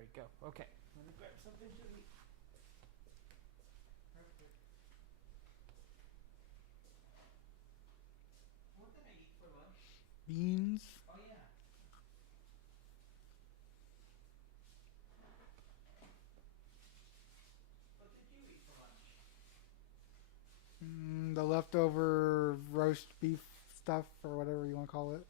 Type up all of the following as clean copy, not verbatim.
There we go. Okay. Let me grab something to eat. Perfect. What did I eat for lunch? Beans. Oh yeah. What did you eat for lunch? The leftover roast beef stuff or whatever you want to call it.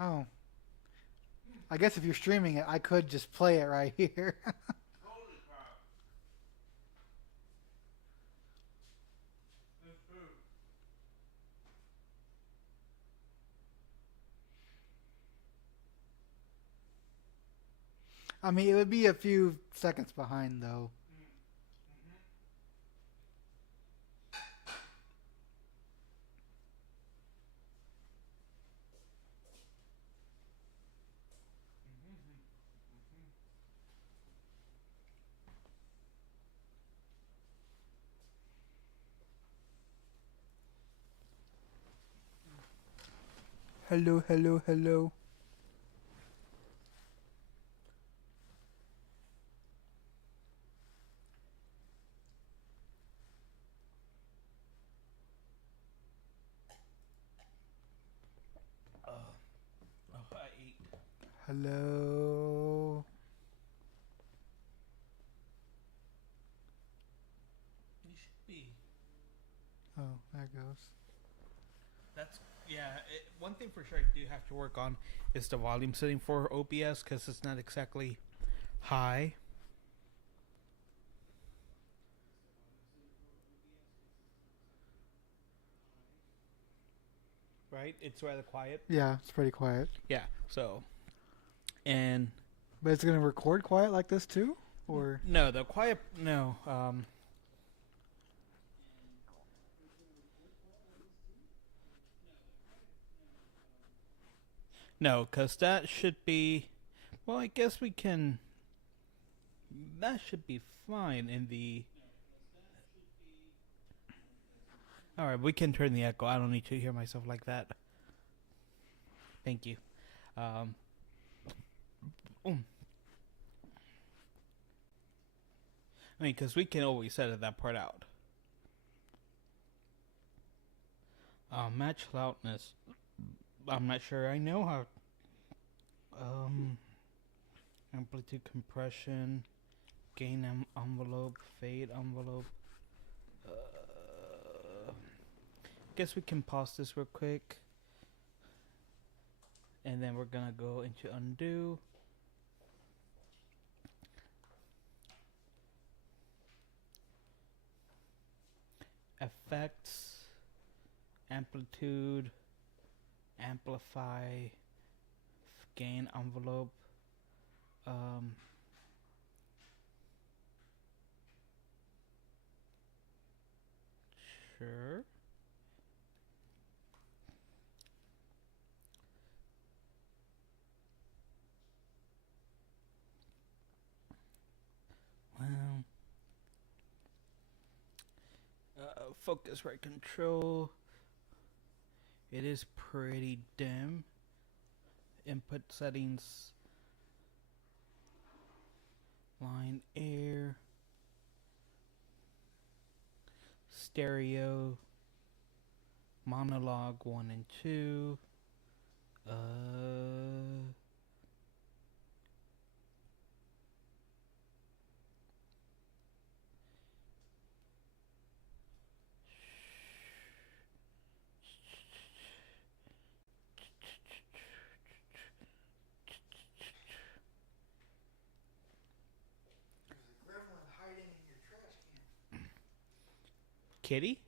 Oh, I guess if you're streaming it, I could just play it right here. Holy crap. I mean, it would be a few seconds behind though. Hello, hello, hello. I ate. Hello. You should be. Oh, there it goes. That's one thing for sure I do have to work on is the volume setting for OBS because it's not exactly high. Right? It's rather quiet. Yeah, it's pretty quiet. Yeah. So, and But it's gonna record quiet like this too, or no, the quiet no. No, because that should be. Well, I guess we can. That should be fine in the. Alright, we can turn the echo. I don't need to hear myself like that. Thank you. Um, I mean, because we can always edit that part out. Match loudness. I'm not sure I know how. Amplitude compression, gain envelope, fade envelope. Guess we can pause this real quick. And then we're gonna go into undo. Effects, amplitude, amplify, gain envelope. Sure. Well, focus right control. It is pretty dim. Input settings. Line air. Stereo. Monologue 1 and 2. there's a gremlin hiding in your trash can. Kitty?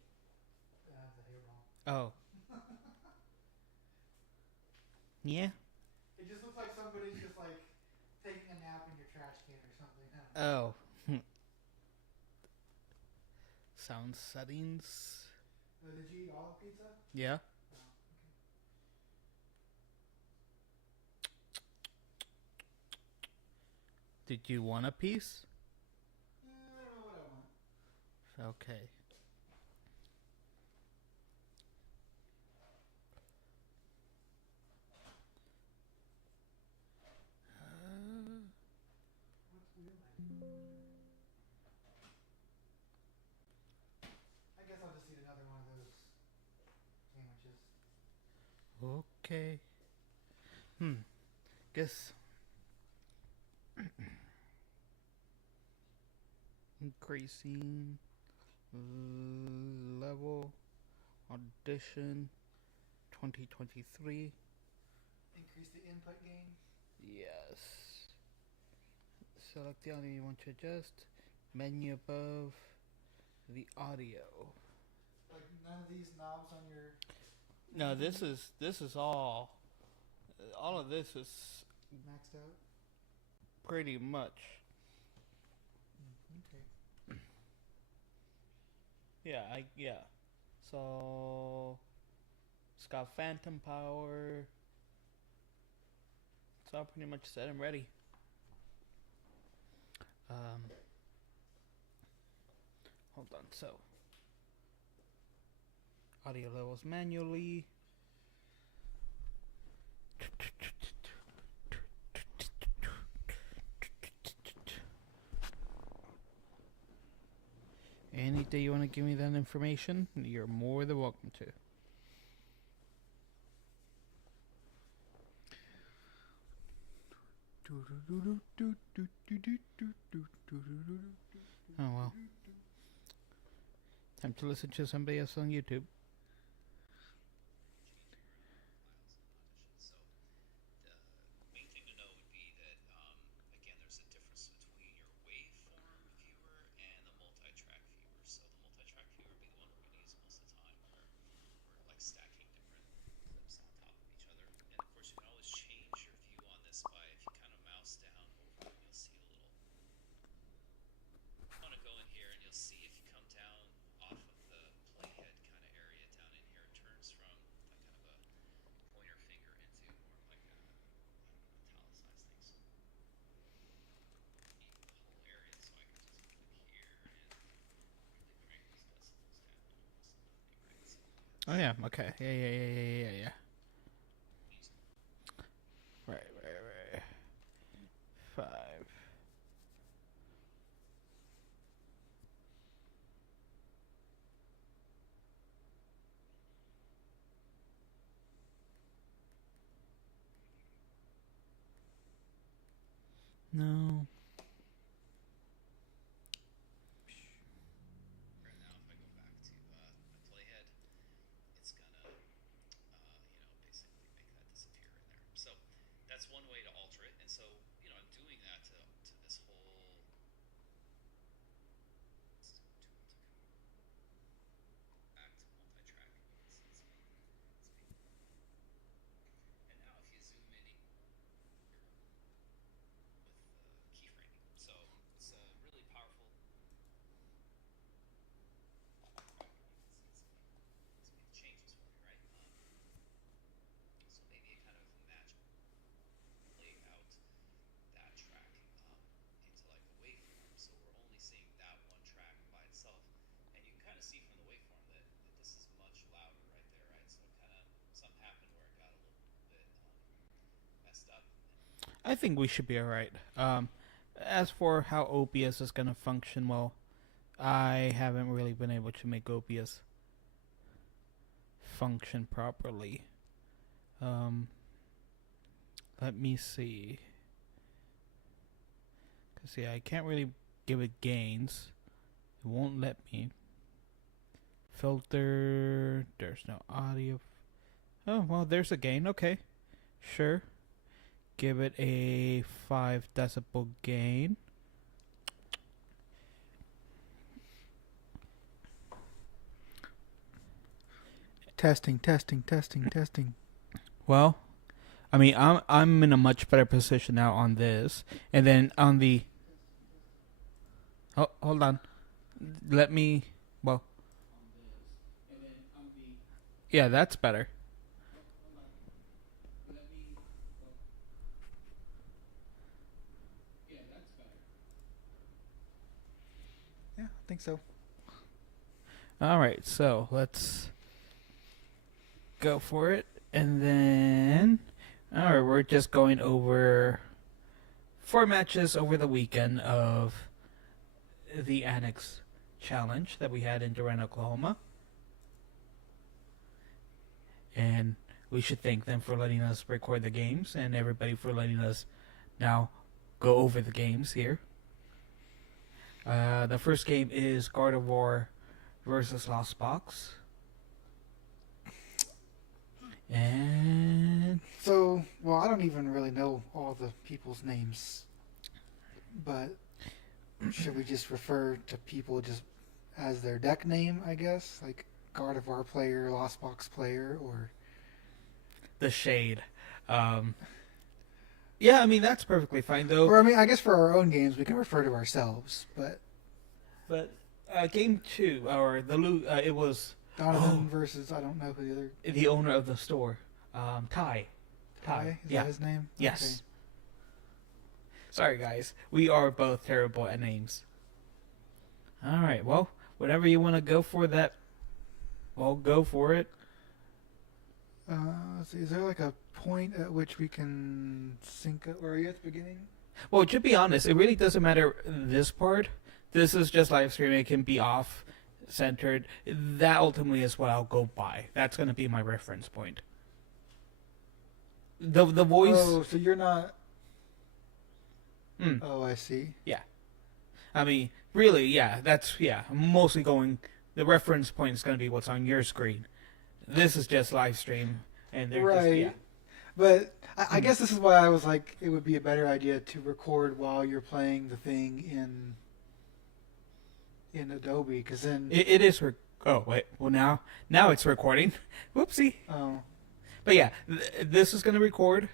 The hairball. Oh. Yeah. It just looks like somebody's just like taking a nap in your trash can or something. Oh. Sound settings. Did you eat all the pizza? Yeah. No. Did you want a piece? I don't know what I want. Okay. What's weird? I guess I'll just eat another one of those sandwiches. Okay. Guess. Increasing level audition 2023. Increase the input gain. Yes. Select the audio you want to adjust. Menu above the audio. Like none of these knobs on your. No, this is all of this is Maxed out. pretty much. Okay. Yeah. So it's got phantom power. It's all pretty much set and ready. Um, Hold on. So audio levels manually. Any day you want to give me that information, you're more than welcome to. Oh well. Time to listen to somebody else on YouTube. Oh yeah, okay. Yeah. Right. 5. No. I think we should be alright. As for how OBS is going to function, well, I haven't really been able to make OBS function properly. Let me see. Because, yeah, I can't really give it gains. It won't let me. Filter. There's no audio. Oh, well, there's a gain. Okay. Sure. Give it a 5 decibel gain. Testing. Well, I mean, I'm in a much better position now on this, and then on the. Oh, hold on. Let me. Well. Yeah, that's better. Yeah, I think so. All right, so let's go for it, and then. All right, we're just going over 4 matches over the weekend of the Annex challenge that we had in Durant, Oklahoma. And we should thank them for letting us record the games and everybody for letting us now go over the games here. The first game is God of War versus Lost Box. And So, well, I don't even really know all the people's names, but should we just refer to people just as their deck name, I guess? Like God of War player, Lost Box player, or... the Shade. Yeah, I mean that's perfectly fine though. Or I mean, I guess for our own games we can refer to ourselves, but But game two, or it was Donovan versus I don't know who the other the owner of the store, Ty. Ty is Yeah. that his name? Yes. Sorry, guys. We are both terrible at names. All right. Well, whatever you want to go for that, well, go for it. Let's see. Is there like a point at which we can sync up? Or are you at the beginning? Well, to be honest, it really doesn't matter this part. This is just live streaming. It can be off centered. That ultimately is what I'll go by. That's going to be my reference point. The voice. Oh, so you're not. Mm. Oh, I see. I mean, really, yeah. I'm mostly going. The reference point is going to be what's on your screen. This is just live stream, and they're Right. just yeah. But I guess this is why I was like, it would be a better idea to record while you're playing the thing in Adobe, because then. It is. Oh wait. Well now it's recording. Whoopsie. Oh. But yeah, this is going to record.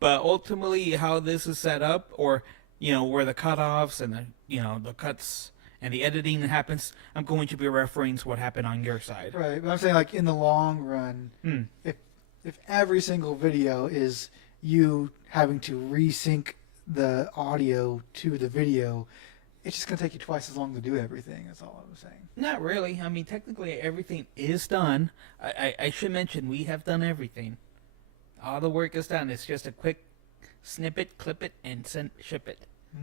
But ultimately, how this is set up, or where the cutoffs and the cuts and the editing happens, I'm going to be referring to what happened on your side. Right, but I'm saying like in the long run, Hmm. if every single video is you having to resync the audio to the video, it's just gonna take you twice as long to do everything. That's all I'm saying. Not really. I mean, technically, everything is done. I should mention we have done everything. All the work is done. It's just a quick snippet, clip it, and ship it.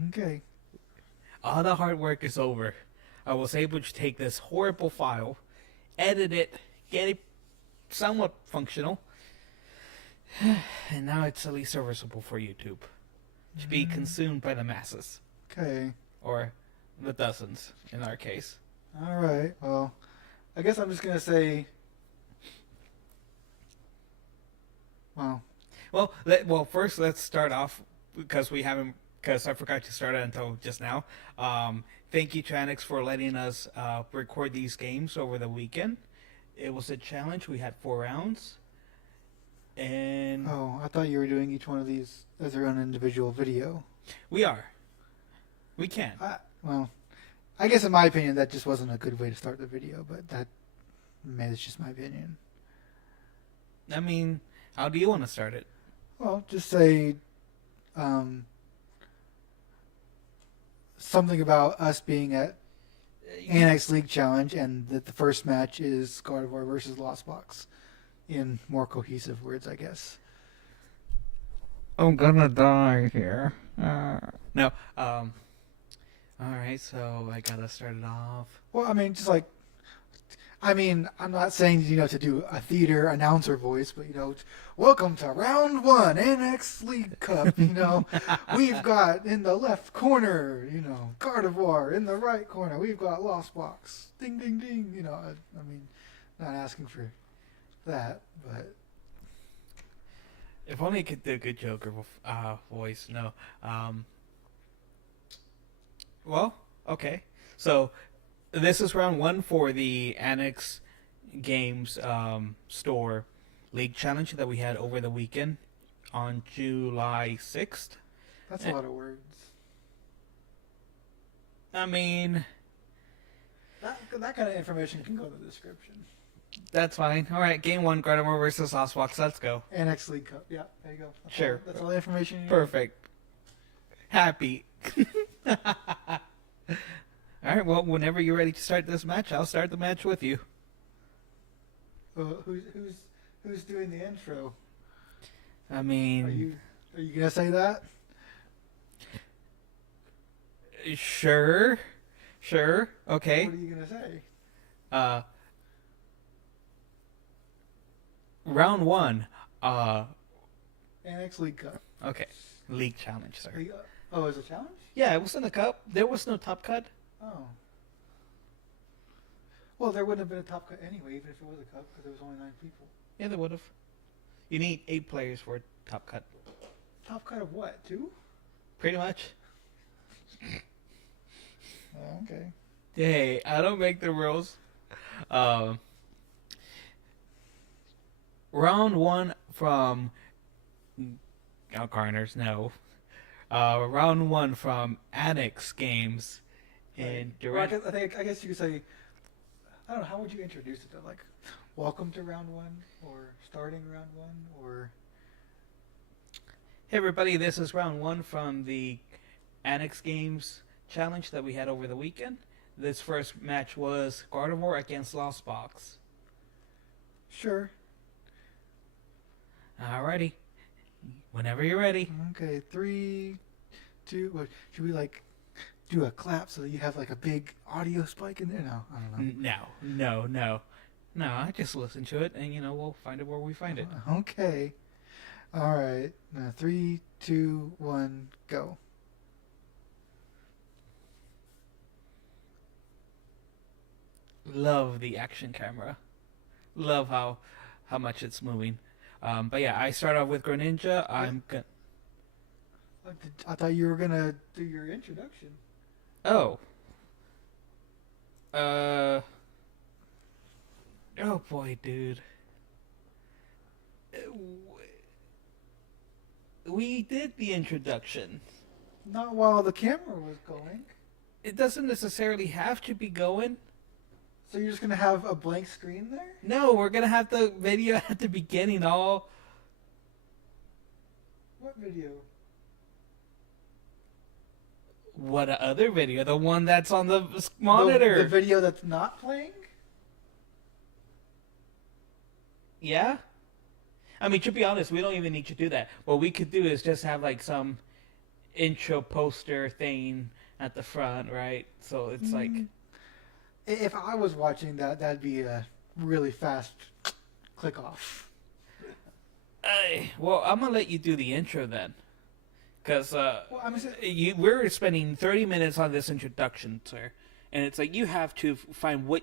Okay. All the hard work is over. I was able to take this horrible file, edit it, get it somewhat functional, and now it's at least serviceable for YouTube to be consumed by the masses, Okay. or the dozens in our case. All right. Well, I guess I'm just gonna say. Well, first let's start off because I forgot to start it until just now. Thank you to Annex for letting us record these games over the weekend. It was a challenge. We had 4 rounds, and Oh, I thought you were doing each one of these as their own individual video. we can. Well, I guess in my opinion that just wasn't a good way to start the video, but that's just my opinion. I mean, how do you want to start it? Well, just say something about us being at Annex League Challenge and that the first match is God of War versus Lost Box in more cohesive words, I guess. I'm gonna die here. No. All right. So I gotta start it off. Well, I mean, I'm not saying, to do a theater announcer voice, but, welcome to round 1, Annex League Cup, we've got in the left corner, God of War, in the right corner, we've got Lost Box, ding, ding, ding, I mean, not asking for that, but. If only I could do a good Joker voice. No. Well, okay. So this is round 1 for the Annex Games store league challenge that we had over the weekend on July 6th. That's a lot of words. I mean, That kind of information can go in the description. that's fine. All right, game 1, God of War versus Lost Box. Let's go. Annex League Cup, yeah, there you go. Sure. That's all the information you need. Perfect. Happy. All right. Well, whenever you're ready to start this match, I'll start the match with you. Who's doing the intro? I mean, Are you gonna say that? sure, okay. What are you gonna say? Round 1. Annex League Cup. Okay, league challenge, sir. Oh, is it a challenge? Yeah, it was in the cup. There was no top cut. Oh. Well, there wouldn't have been a top cut anyway, even if it was a cup, because there was only 9 people. Yeah, there would have. You need 8 players for a top cut. Top cut of what? 2? Pretty much. Oh, okay. Hey, I don't make the rules. Round 1 from Garners, no. Round one from Annex Games Right. in Well, Durant. I guess you could say, I don't know, how would you introduce it? Like, welcome to round one, or starting round one, or Hey everybody, this is round one from the Annex Games challenge that we had over the weekend. This first match was Gardevoir against Lost Box. sure. Alrighty, whenever you're ready. Okay, three, two. What, should we like do a clap so that you have like a big audio spike in there? No, I don't know. No. I just listen to it, and we'll find it where we find it. Okay. All right. Now, three, two, one, go. Love the action camera. Love how much it's moving. But yeah, I start off with Greninja. I thought you were gonna do your introduction. Oh. Uh. Oh boy, dude. We did the introduction. Not while the camera was going. It doesn't necessarily have to be going. So you're just gonna have a blank screen there? No, we're gonna have the video at the beginning all. What video? What other video? The one that's on the monitor. The video that's not playing? Yeah? I mean, to be honest, we don't even need to do that. What we could do is just have like some intro poster thing at the front, right? So it's like. If I was watching that, that'd be a really fast click off. Well, I'm gonna let you do the intro then, because Well, I mean, we're spending 30 minutes on this introduction, sir, and it's like you have to find what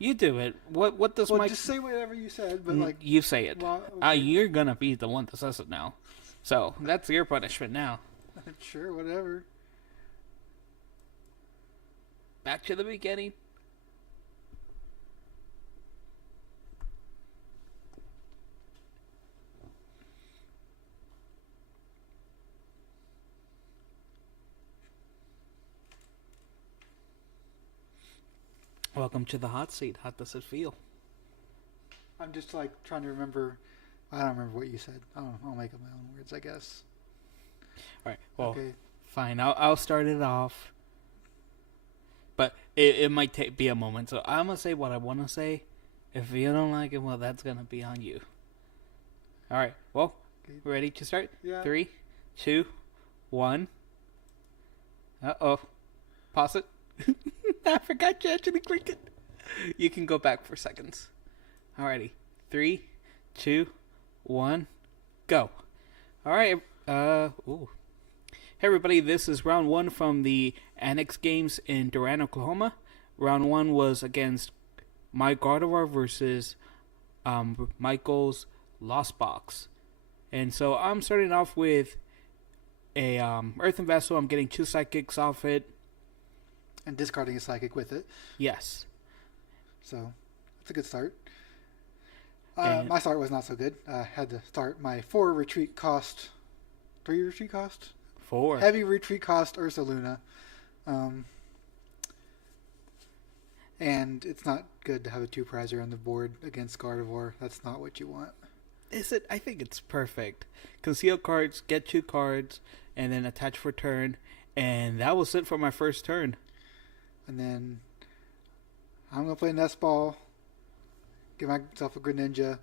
you do it. What does well, my just say whatever you said, but like, you say it? well, okay. You're gonna be the one that says it now, so that's your punishment now. Sure, whatever. Back to the beginning. Welcome to the hot seat. How does it feel? I'm just like trying to remember. I don't remember what you said. I'll make up my own words, I guess. All right. Well, Okay. fine. I'll start it off. But it might be a moment. So I'm gonna say what I want to say. If you don't like it, well, that's gonna be on you. All right. Well, Okay. ready to start? Yeah. 3, 2, 1. Uh-oh. Pause it. I forgot you actually clicked it. You can go back for seconds. Alrighty. 3, 2, 1, go. Alright. Ooh. Hey everybody, this is round one from the Annex Games in Durant, Oklahoma. Round one was against my Gardevoir versus Michael's Lost Box. And so I'm starting off with a Earthen Vessel. I'm getting 2 Psychics off it. And discarding a psychic with it. Yes. So that's a good start. And- My start was not so good. I had to start my 4 retreat cost. 3 retreat cost? 4. Heavy retreat cost Ursaluna. And it's not good to have a 2-prizer on the board against Gardevoir. That's not what you want. Is it? I think it's perfect. Conceal cards, get 2 cards, and then attach for turn. And that was it for my first turn. And then I'm going to play Nest Ball. Give myself a Greninja.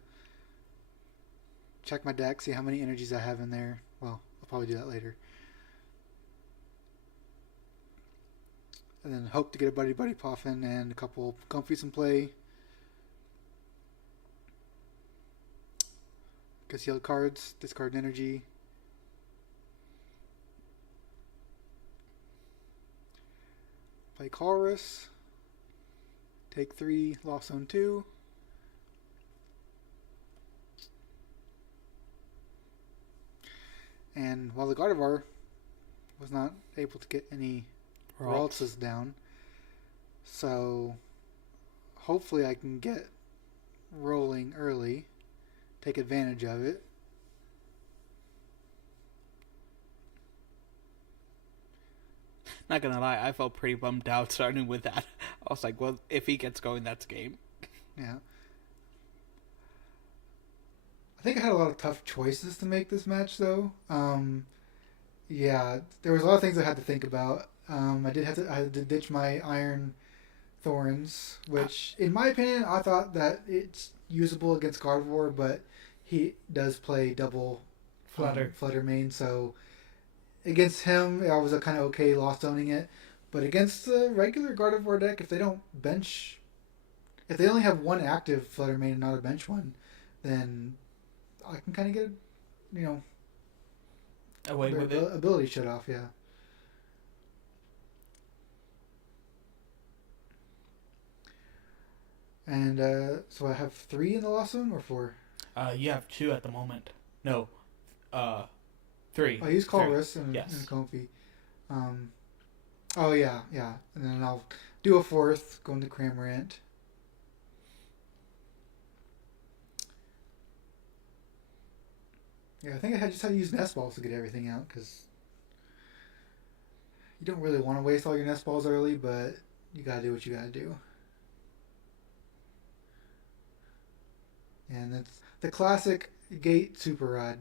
Check my deck, see how many energies I have in there. Well, I'll probably do that later. And then hope to get a Buddy Poffin and a couple Comfies in play. Concealed cards, discard an energy. Play Chorus. Take 3, Lost Zone 2. And while the Gardevoir was not able to get any Ralts down, so hopefully I can get rolling early, take advantage of it. Not gonna lie, I felt pretty bummed out starting with that. I was like, well, if he gets going, that's game. Yeah. I think I had a lot of tough choices to make this match, though. Yeah, there was a lot of things I had to think about. I had to ditch my iron thorns, which, in my opinion, I thought that it's usable against Gardevoir, but he does play double Flutter Mane, so against him, I was kind of okay lost owning it. But against the regular Gardevoir deck, if they only have one active Flutter Mane and not a bench one, then I can kind of get, you know, Away their with it. ability shut off. Yeah. And so I have 3 in the lost zone or 4. You have 2 at the moment. No, 3. I use Three. Colress and Yes. Comfy. Um, oh yeah, yeah, and then I'll do a 4th, go into Cramorant. Yeah, I think just had to use nest balls to get everything out because you don't really want to waste all your nest balls early, but you gotta do what you gotta do. And it's the classic Gate Super Rod.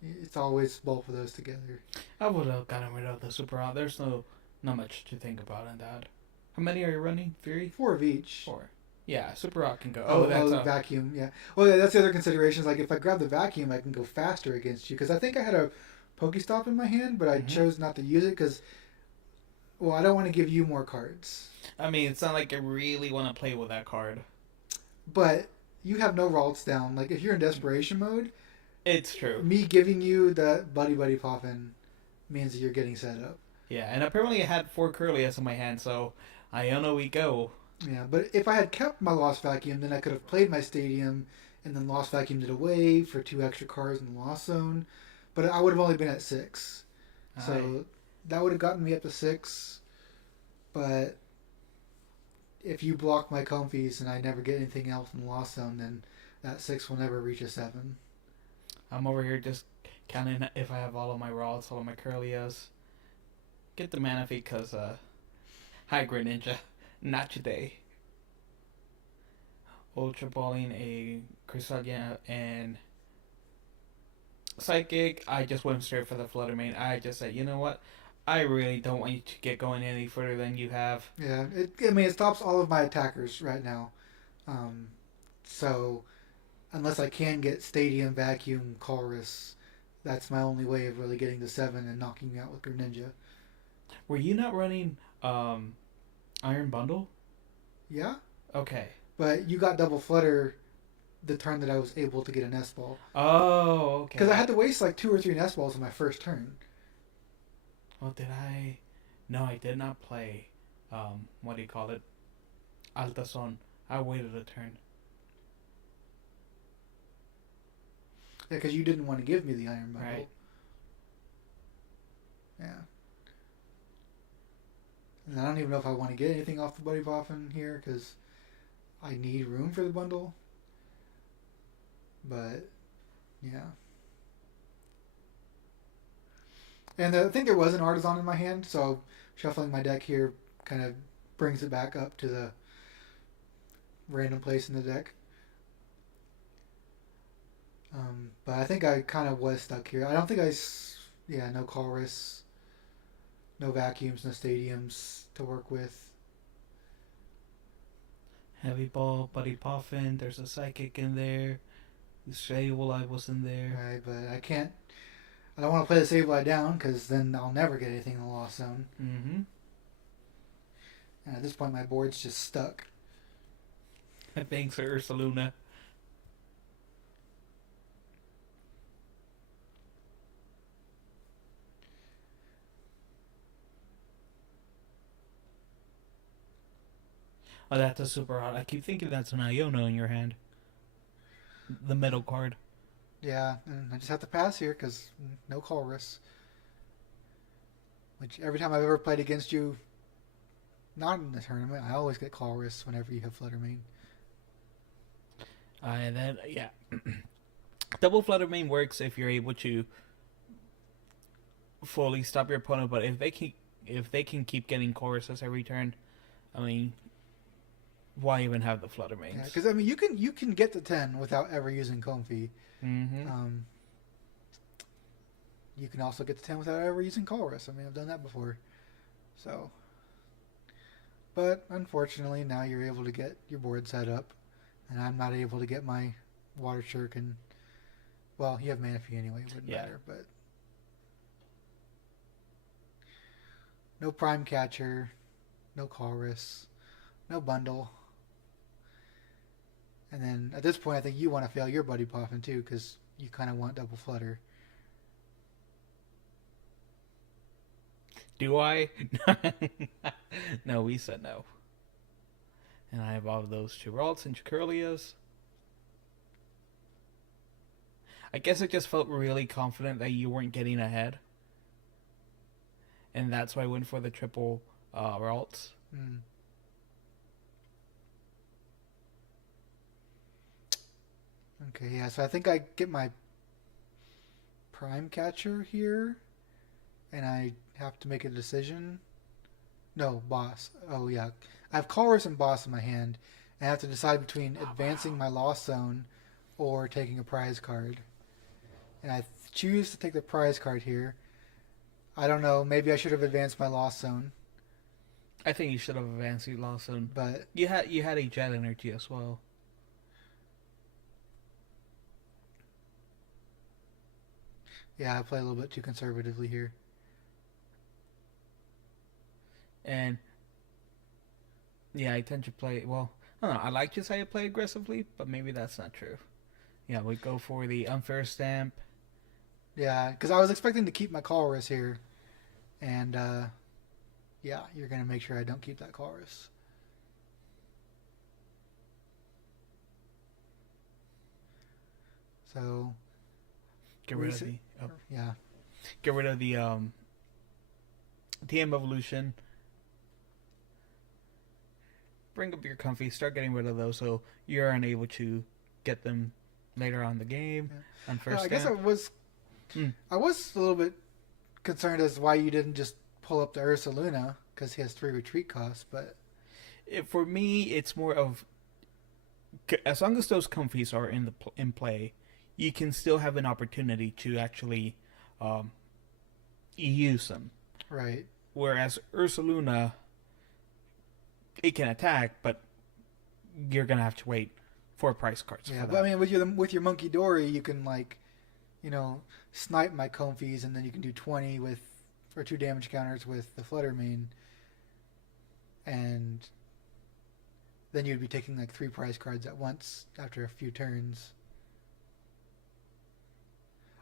It's always both of those together. I would have gotten rid of the Super Rod. There's not much to think about in that. How many are you running? 3? 4 of each. 4. Yeah, Super Rod can go. That's a vacuum. Yeah. Well, yeah, that's the other consideration. Is like if I grab the vacuum, I can go faster against you. Because I think I had a Pokestop in my hand, but I chose not to use it because, well, I don't want to give you more cards. I mean, it's not like I really want to play with that card. But you have no Ralts down. Like if you're in desperation mode, it's true. Me giving you that Buddy Poppin means that you're getting set up. Yeah, and apparently I had 4 Curlias in my hand, so I on we go. Yeah, but if I had kept my Lost Vacuum, then I could have played my Stadium and then Lost Vacuumed it away for 2 extra cards in the Lost Zone. But I would have only been at 6. So that would have gotten me up to 6. But if you block my Comfies and I never get anything else in the Lost Zone, then that 6 will never reach a 7. I'm over here just counting if I have all of my Ralts, all of my Curlias. Get the Manaphy because, hi Greninja. Not today. Ultra Balling, a Cresselia, and Psychic. I just went straight for the Flutter Mane. I just said, you know what? I really don't want you to get going any further than you have. Yeah, it stops all of my attackers right now. So, unless I can get Stadium, Vacuum, Colress, that's my only way of really getting to 7 and knocking you out with Greninja. Were you not running Iron Bundle? Yeah. Okay. But you got double Flutter the turn that I was able to get a nest ball. Oh, okay. Because I had to waste like 2 or 3 nest balls in my first turn. Well, did I? No, I did not play. What do you call it? Altazon. I waited a turn. Yeah, because you didn't want to give me the Iron Bundle. Right. Yeah. And I don't even know if I want to get anything off the Buddy Poffin here because I need room for the bundle. But, yeah. And I think there was an Artisan in my hand, so shuffling my deck here kind of brings it back up to the random place in the deck. But I think I kind of was stuck here. I don't think no Colress, no Vacuums, no Stadiums to work with. Heavy Ball, Buddy Poffin, there's a Psychic in there. The Sableye was in there. Right, but I don't want to play the Sableye down because then I'll never get anything in the Lost Zone. Mm-hmm. And at this point, my board's just stuck. Thanks, Ursaluna. Oh, that's a super hot. I keep thinking that's an Iono in your hand. The middle card. Yeah, and I just have to pass here because no Colress. Which every time I've ever played against you, not in the tournament, I always get Colress whenever you have Flutter Mane. And then, yeah. Double Flutter Mane works if you're able to fully stop your opponent, but if if they can keep getting choruses every turn, I mean, why even have the flutter Yeah, mains? because I mean, you can get to 10 without ever using Comfy. Mm-hmm. Um, you can also get to 10 without ever using Colress. I mean, I've done that before. So, but unfortunately, now you're able to get your board set up, and I'm not able to get my Water Shuriken. Well, you have Manaphy anyway; it wouldn't Yeah. matter. But no Prime Catcher, no Colress, no bundle. And then at this point, I think you want to fail your Buddy Poffin too, because you kind of want double Flutter. Do I? No, we said no. And I have all of those Chiralts and Chicurlias. I guess I just felt really confident that you weren't getting ahead. And that's why I went for the triple Ralts. Hmm. Okay, yeah. So I think I get my Prime Catcher here, and I have to make a decision. No, Boss. Oh yeah, I have Colress and Boss in my hand, and I have to decide between advancing my Lost Zone or taking a prize card. And I choose to take the prize card here. I don't know. Maybe I should have advanced my Lost Zone, I think you should have advanced your Lost Zone. but You had a Jet Energy as well. yeah, I play a little bit too conservatively here. And yeah, I tend to play well. I don't know. I like to say I play aggressively, but maybe that's not true. Yeah, we go for the unfair stamp. Yeah, because I was expecting to keep my Colress here, and yeah, you're gonna make sure I don't keep that Colress. So Get rid of reset. the Yeah, get rid of the TM evolution. Bring up your comfy. Start getting rid of those so you're unable to get them later on in the game. yeah. On first I guess stamp. I was a little bit concerned as to why you didn't just pull up the Ursa Luna because he has 3 retreat costs, but For me, it's more of as long as those comfies are in play, you can still have an opportunity to actually um, use them. right. Whereas Ursaluna, it can attack, but you're gonna have to wait for price cards Yeah, for but I that. mean with your Monkey Dory, you can like, you know, snipe my Comfies and then you can do 20 with for 2 damage counters with the Flutter Mane, and then you'd be taking like 3 prize cards at once after a few turns.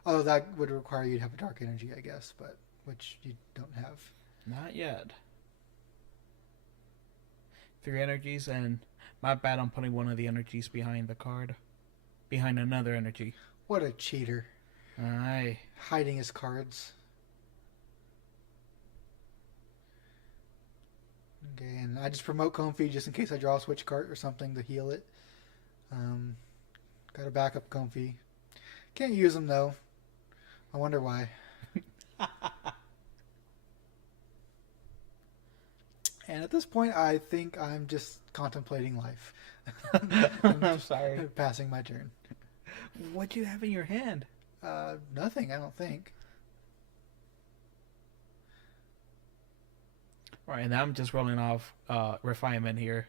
Although that would require you to have a Dark Energy, I guess, but which you don't have. Not yet. 3 energies, and my bad on putting one of the energies behind the card, behind another energy. What a cheater. Aye. Hiding his cards. Okay, and I just promote Comfy just in case I draw a switch card or something to heal it. Um, got a backup Comfy. Can't use them though. I wonder why. And at this point, I think I'm just contemplating life. I'm sorry. Passing my turn. What do you have in your hand? Nothing, I don't think. Right, and I'm just rolling off refinement here.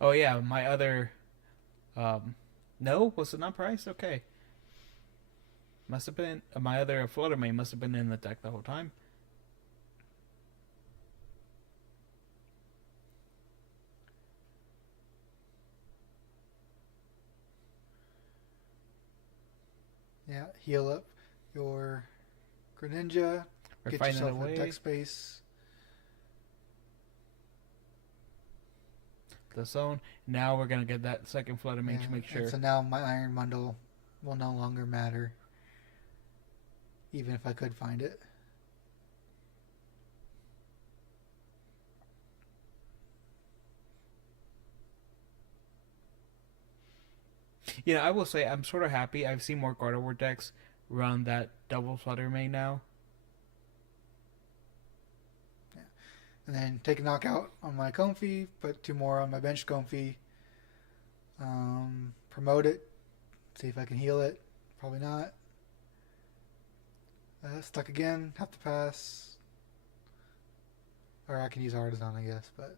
Oh yeah, my other no, was it not priced? Okay. Must have been my other Flutter Mane must have been in the deck the whole time. Yeah, heal up your Greninja. Get Refine it yourself a away. deck space. The zone. Now we're gonna get that second Flutter Mane Yeah, to make and sure. so now my Iron Bundle will no longer matter, even if I could find it. Yeah, I will say I'm sort of happy. I've seen more Gardevoir decks run that double Flutter Mane now. Yeah. And then take a knockout on my Comfy, put 2 more on my bench Comfy. Promote it, see if I can heal it. Probably not. Stuck again, have to pass. Or I can use Artisan, I guess, but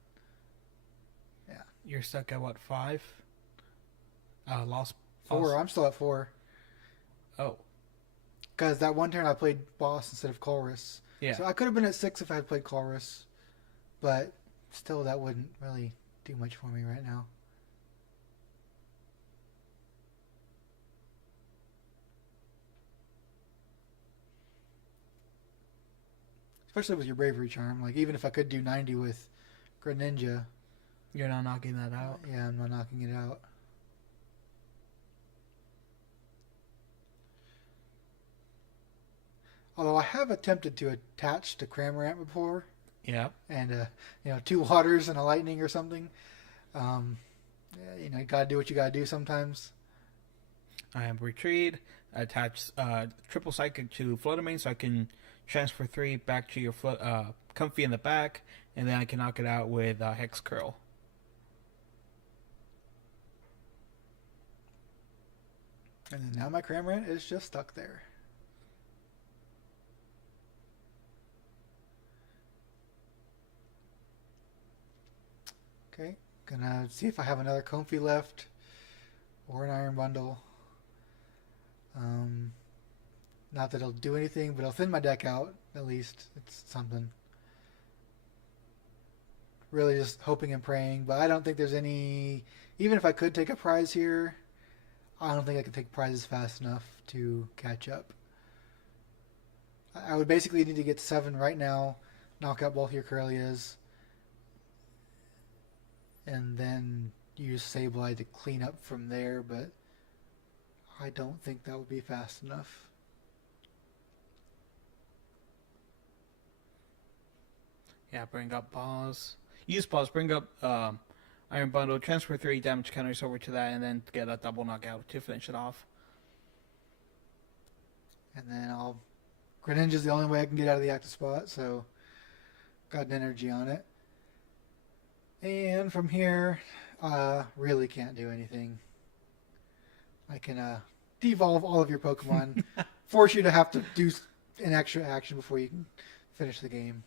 yeah. You're stuck at what, 5? Lost 4, lost. I'm still at 4. Oh, Because that one turn I played boss instead of Chorus. yeah. So I could have been at 6 if I had played Chorus. But still, that wouldn't really do much for me right now. Especially with your Bravery Charm. Like, even if I could do 90 with Greninja, You're not knocking that out. yeah, I'm not knocking it out. Although I have attempted to attach to Cramorant before, Yeah. and 2 waters and a lightning or something. Yeah, you gotta do what you gotta do sometimes. I have retreat, attach triple psychic to Flutter Mane so I can transfer 3 back to your Comfy in the back, and then I can knock it out with Hex Curl. And then now my Cramorant is just stuck there. Okay, gonna see if I have another Comfy left or an Iron Bundle. Not that it'll do anything, but it'll thin my deck out. At least it's something. Really just hoping and praying, but I don't think there's any. Even if I could take a prize here, I don't think I could take prizes fast enough to catch up. I would basically need to get 7 right now, knock out both your Corellias, and then use Sableye to clean up from there, but I don't think that would be fast enough. Yeah, bring up pause. Use pause, bring up Iron Bundle, transfer 3 damage counters over to that, and then get a double knockout to finish it off. And then Greninja's the only way I can get out of the active spot, so got an energy on it. And from here, really can't do anything. I can devolve all of your Pokemon, force you to have to do an extra action before you can finish the game.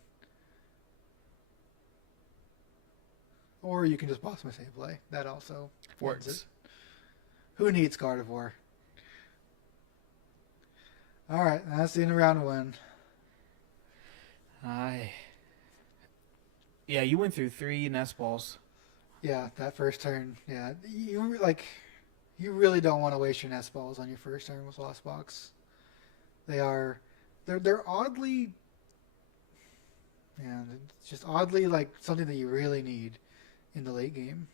Or you can just boss my Sableye. That also Works. it. Who needs Gardevoir? Alright, that's the end of round 1. Yeah, you went through 3 nest balls. Yeah, that first turn. Yeah, you really don't want to waste your nest balls on your first turn with Lost Box. They're oddly, yeah, it's just oddly like something that you really need in the late game.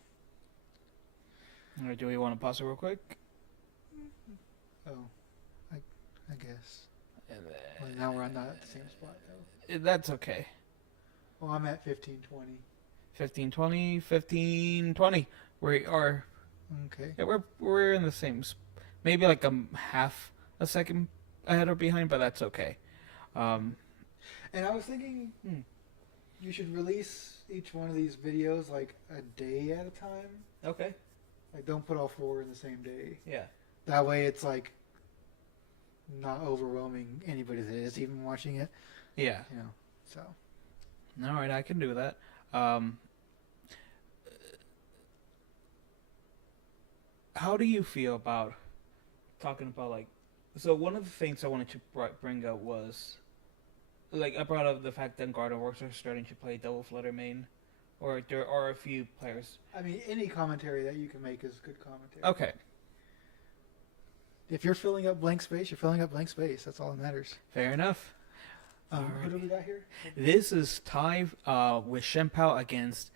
All right, do we want to pause it real quick? Oh, I guess. And Well, now we're not at the same spot though. that's okay. Well, I'm at 15:20. 15:20, 15:20. We are. Okay. Yeah, we're in the same. Maybe like a half a second ahead or behind, but that's okay. And I was thinking, you should release each one of these videos like a day at a time. Okay. Like, don't put all 4 in the same day. Yeah. That way, it's like not overwhelming anybody that is even watching it. Yeah. So. All right, I can do that. How do you feel about talking about like? So one of the things I wanted to bring up was, like, I brought up the fact that Gardevoirs are starting to play double Flutter Mane, or there are a few players. I mean, any commentary that you can make is good commentary. Okay. If you're filling up blank space, you're filling up blank space. That's all that matters. Fair enough. Who do we got here? This is Ty with Shenpao against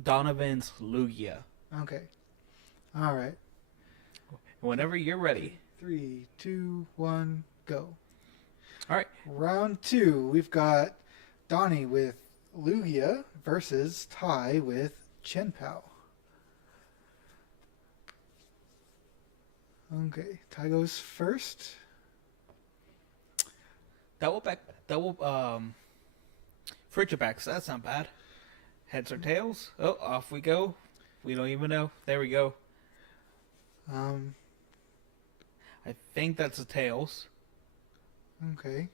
Donovan's Lugia. Okay. All right. Whenever you're ready. 3, 2, 1, go. All right. Round 2, we've got Donnie with Lugia versus Ty with Shenpao. Okay, Ty goes first. Double Fridge backs. That's not bad. Heads or tails? Oh, off we go. We don't even know. There we go. Um, I think that's the tails. okay.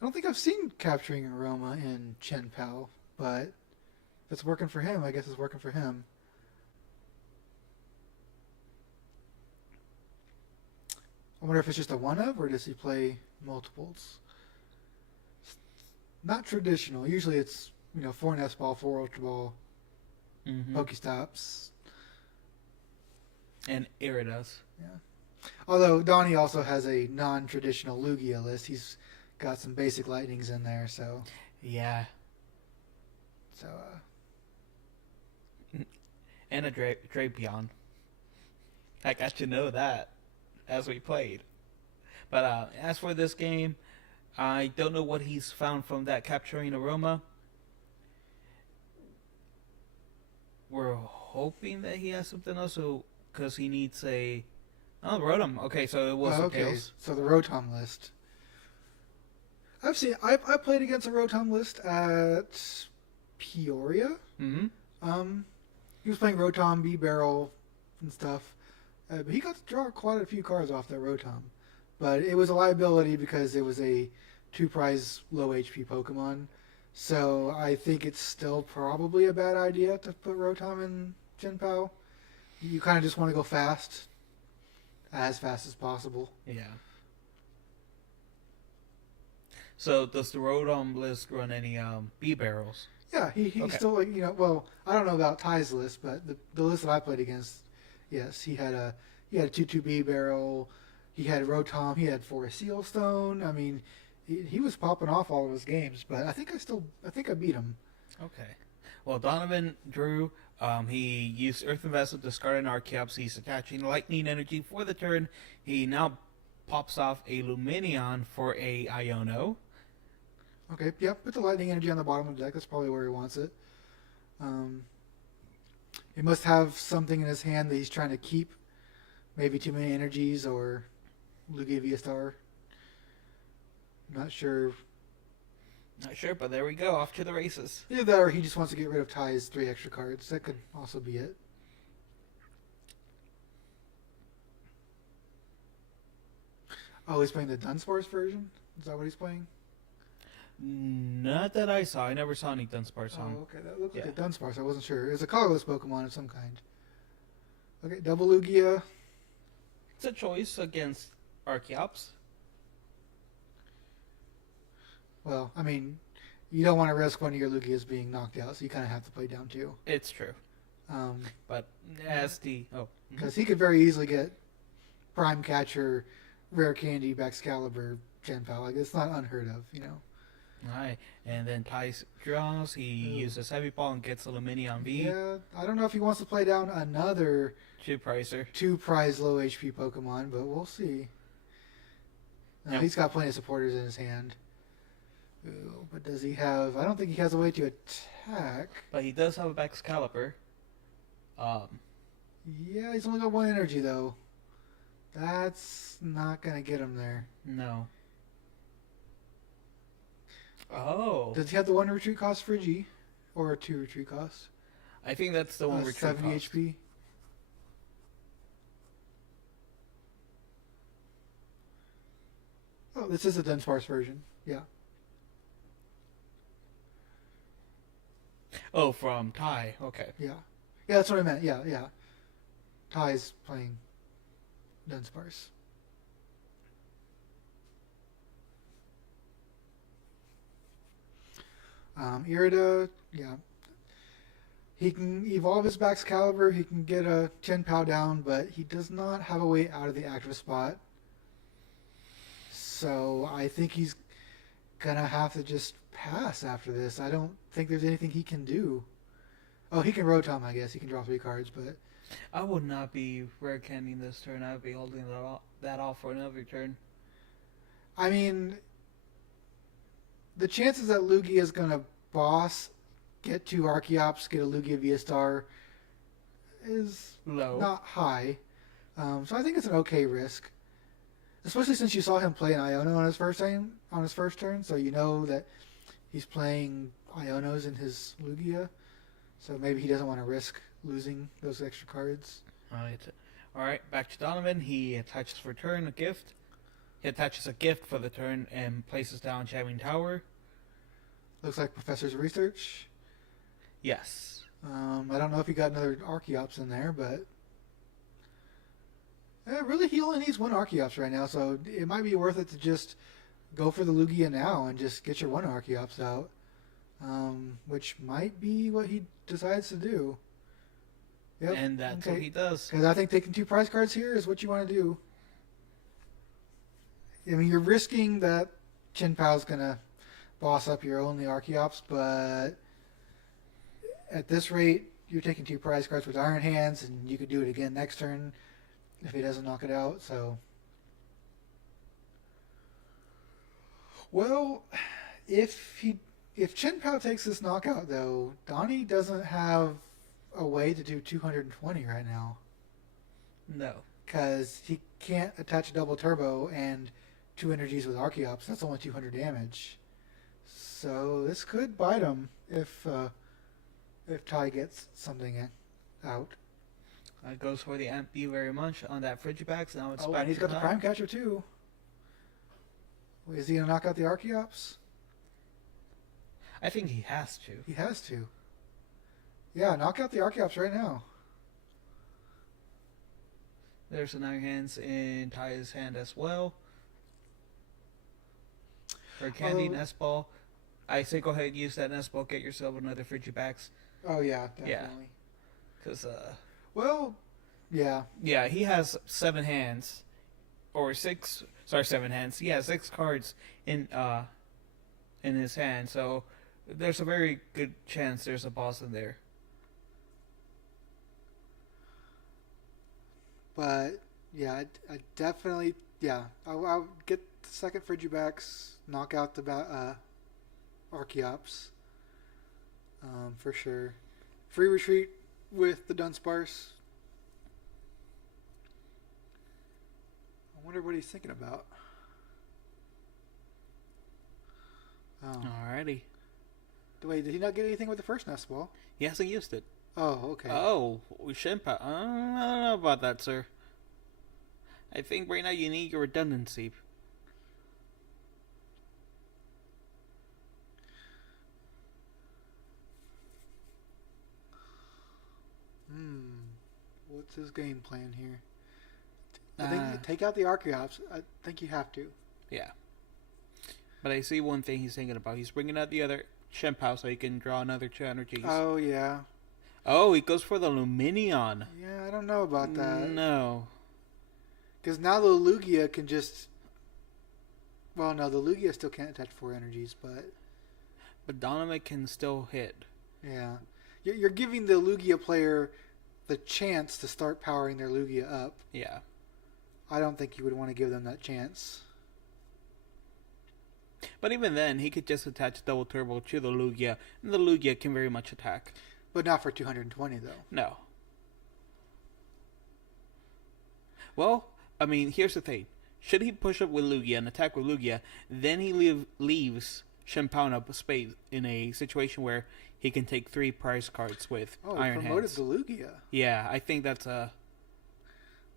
I don't think I've seen capturing aroma in Chen Pao, but if it's working for him, I guess it's working for him. I wonder if it's just a one of, or does he play multiples? Not traditional. Usually it's, 4 S ball, 4 Ultra Ball, Mm-hmm. Pokestops. And Iridas. Yeah. Although Donnie also has a non-traditional Lugia list. He's got some basic lightnings in there, so Yeah. so And a Drapion. I got to know that as we played. But as for this game, I don't know what he's found from that capturing aroma. We're hoping that he has something else, because he needs a. Oh, Rotom. Okay, so it was okay. tails. So the Rotom list. I played against a Rotom list at Peoria. Mm-hmm. He was playing Rotom, B Barrel, and stuff. But he got to draw quite a few cards off that Rotom. But it was a liability because it was a 2-prize low HP Pokemon. So I think it's still probably a bad idea to put Rotom in Jinpao. You kind of just want to go fast, as fast as possible. Yeah. So does the Rotom list run any B barrels? Yeah, he Okay. still well, I don't know about Ty's list, but the list that I played against, yes, he had a 2-2B barrel, he had Rotom, he had Forest Seal Stone. I mean, he was popping off all of his games, but I think I beat him. Okay. Well, Donovan drew. He used Earthen Vessel to discard an Archeops. He's attaching Lightning Energy for the turn. He now pops off a Luminion for a Iono. Okay, yeah, put the lightning energy on the bottom of the deck. That's probably where he wants it. He must have something in his hand that he's trying to keep. Maybe too many energies or Lugia V-Star. Not sure. Not sure, but there we go. Off to the races. Either that or he just wants to get rid of Ty's 3 extra cards. That could also be it. Oh, he's playing the Dunsparce version? Is that what he's playing? Not that I saw. I never saw any Dunsparce on. Oh, okay. That looked like Yeah. a Dunsparce. I wasn't sure. It's a colorless Pokemon of some kind. Okay, double Lugia. It's a choice against Archeops. Well, I mean, you don't want to risk one of your Lugias being knocked out, so you kind of have to play down 2. It's true. But as the Because he could very easily get Prime Catcher, Rare Candy, Baxcalibur, Genpal. Like, it's not unheard of. Alright, and then Tice draws. He uses Heavy Ball and gets a Luminion V. Yeah, I don't know if he wants to play down another 2-pricer. 2-prize low HP Pokemon, but we'll see. Yep. He's got plenty of supporters in his hand. Ooh, but does he have... I don't think he has a way to attack. But he does have a Baxcalibur. Yeah, he's only got 1 energy, though. That's not going to get him there. No. Oh. Does he have the 1 retreat cost for G? Or a 2 retreat cost? I think that's the one retreat 70 cost. HP? Oh, this is a Dunsparce version. Yeah. Oh, from Ty. Okay. Yeah. Yeah, that's what I meant. Yeah. Ty's playing Dunsparce. Irida, yeah. He can evolve his Baxcalibur, he can get a Chenpao down, but he does not have a way out of the active spot. So I think he's gonna have to just pass after this. I don't think there's anything he can do. Oh, he can Rotom, I guess. He can draw 3 cards, but... I would not be rare candying this turn. I would be holding that off for another turn. I mean, the chances that Lugia is going to boss, get 2 Archeops, get a Lugia V-Star is Low. not high. So I think it's an okay risk, especially since you saw him play an Iono on his first turn, so you know that he's playing Ionos in his Lugia. So maybe he doesn't want to risk losing those extra cards. Alright, back to Donovan. He attaches for turn a gift. He attaches a gift for the turn and places down Jamming Tower. Looks like Professor's Research. Yes. I don't know if he got another Archeops in there, but really he only needs one Archeops right now, so it might be worth it to just go for the Lugia now and just get your one Archeops out, which might be what he decides to do. Yep. And that's what he does. Because I think taking 2 prize cards here is what you want to do. I mean, you're risking that Chin Pao's going to boss up your only Archeops, but at this rate, you're taking 2 prize cards with Iron Hands, and you could do it again next turn if he doesn't knock it out, so... Well, if Chin Pao takes this knockout, though, Donnie doesn't have a way to do 220 right now. No. Because he can't attach double turbo and 2 energies with Archeops. That's only 200 damage. So this could bite him if Ty gets something out. Goes for the Amp B very much on that Frigibax. Now it's back and he's got the Prime Catcher too. Is he going to knock out the Archeops? I think he has to. He has to. Yeah, knock out the Archeops right now. There's an Iron Hands in Ty's hand as well. For Candy Nest Ball. I say go ahead and use that Nest Ball. Get yourself another Frigibax. Oh, yeah, definitely. Yeah. Because, well, yeah. Yeah, he has 7 hands. Or 6... Sorry, 7 hands. He has 6 cards in his hand. So, there's a very good chance there's a boss in there. But, yeah, I definitely... Yeah, I'll get the second Frigibax, knock out the Archeops. For sure. Free retreat with the Dunsparce. I wonder what he's thinking about. Oh. Alrighty. Wait, did he not get anything with the first Nest Ball? He hasn't used it. Oh, okay. Oh, Shenpa. I don't know about that, sir. I think right now you need your redundancy. What's his game plan here? I think you take out the Archeops. I think you have to. Yeah. But I see one thing he's thinking about. He's bringing out the other Shenpao so he can draw another 2 energies. Oh, yeah. Oh, he goes for the Luminion. Yeah, I don't know about that. No. Because now the Lugia can just... Well, no, the Lugia still can't attach 4 energies, but... But Donovan can still hit. Yeah. You're giving the Lugia player the chance to start powering their Lugia up. Yeah. I don't think you would want to give them that chance. But even then, he could just attach double turbo to the Lugia, and the Lugia can very much attack. But not for 220, though. No. Well, I mean, here's the thing. Should he push up with Lugia and attack with Lugia, then he leaves Shenpao up a space in a situation where he can take 3 prize cards with Iron he promoted Hands. the Lugia. Yeah, I think that's a...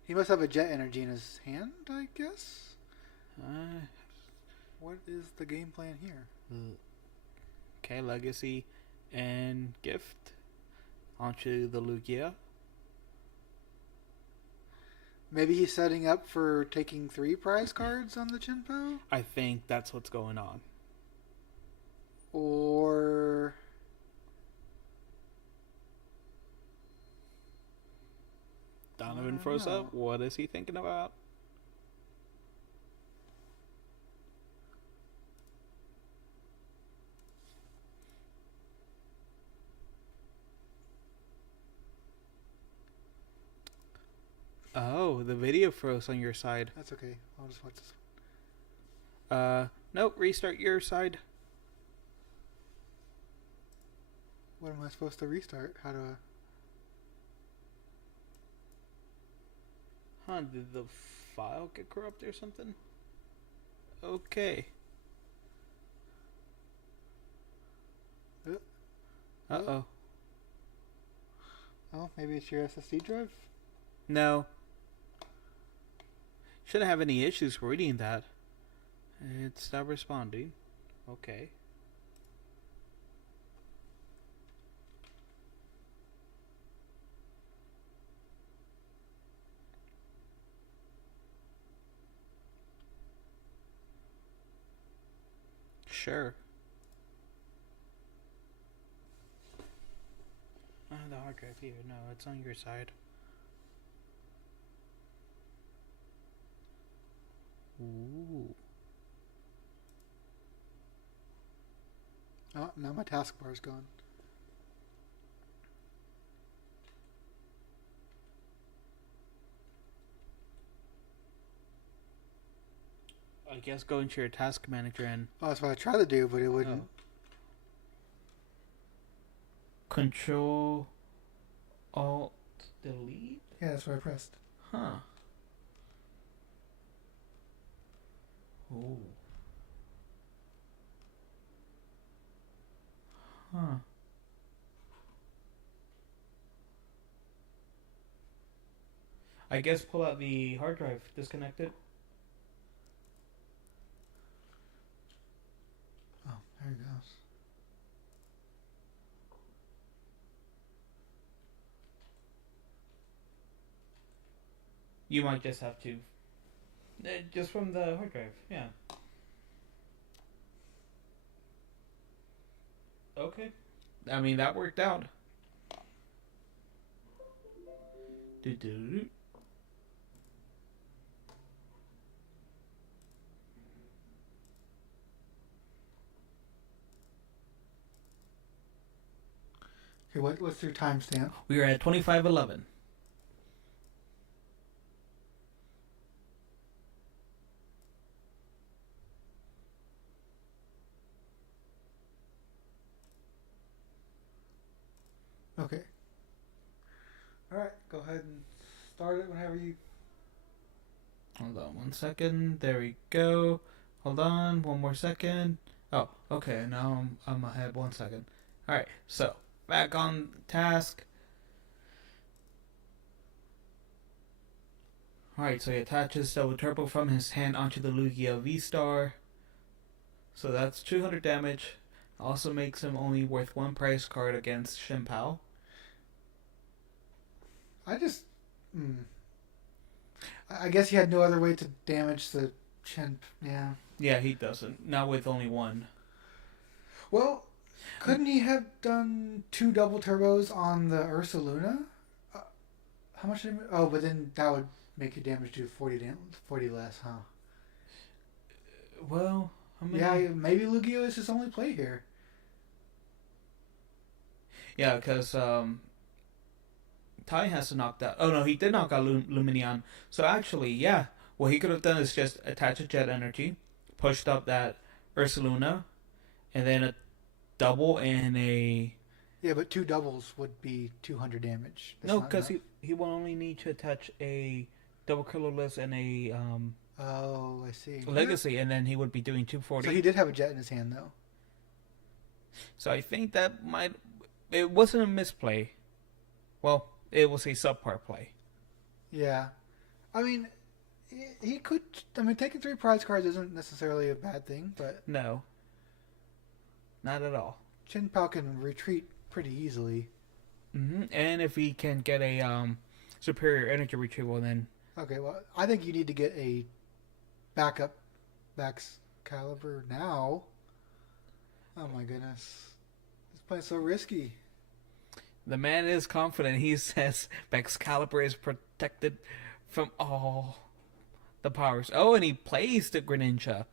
He must have a Jet Energy in his hand, I guess? What is the game plan here? Okay, Legacy and Gift onto the Lugia. Maybe he's setting up for taking 3 prize cards on the Chinpo? I think that's what's going on. Or... Donovan froze up. What is he thinking about? Oh, the video froze on your side. That's okay. I'll just watch this. Nope, restart your side. What am I supposed to restart? How do Huh, did the file get corrupted or something? Okay. Uh-oh. Oh, maybe it's your SSD drive? No. Shouldn't have any issues reading that. It's not responding. Okay. Sure. The hard drive here. No, it's on your side. Ooh. Oh, now my taskbar's gone. I guess go into your task manager and Oh, that's what I tried to do, but it wouldn't. Control Alt Delete. Yeah, that's what I pressed. Huh. Oh. Huh. I guess pull out the hard drive, disconnect it. Oh, there it goes. You might just have to. Just from the hard drive, yeah. Okay. I mean, that worked out. Do-do-do. Okay, what's your timestamp? We are at 2511. Okay. All right, go ahead and start it whenever you. Hold on 1 second. There we go. Hold on, one more second. Oh, okay. Now I'm ahead 1 second. All right. So back on task. All right. So he attaches double turbo from his hand onto the Lugia V Star. So that's 200 damage. Also makes him only worth one price card against Shinpao. I just. I guess he had no other way to damage the chin. Yeah. Yeah, he doesn't. Not with only one. Well, couldn't he have done 2 double turbos on the Ursa Luna? How much damage? Oh, but then that would make your damage do 40 less, huh? Well, how many? Yeah, maybe Lugia is his only play here. Yeah, because Tai has to knock that. Oh no, he did knock out Luminion. So actually, yeah, what he could have done is just attach a jet energy, pushed up that Ursaluna, and then a double and a. Yeah, but 2 doubles would be 200 damage. That's No, not because enough. he will only need to attach a double colorless and a Oh, I see. legacy, and then he would be doing 240. So he did have a jet in his hand, though. So I think that might. It wasn't a misplay. Well, it was a subpar play. Yeah. I mean, he could. I mean, taking 3 prize cards isn't necessarily a bad thing, but No. Not at all. Chin Pao can retreat pretty easily. And if he can get a superior energy retrieval, then Okay, well, I think you need to get a backup Max Caliber now. Oh my goodness. This play's so risky. the man is confident. He says Excalibur is protected from all the powers. Oh, and he plays the Greninja.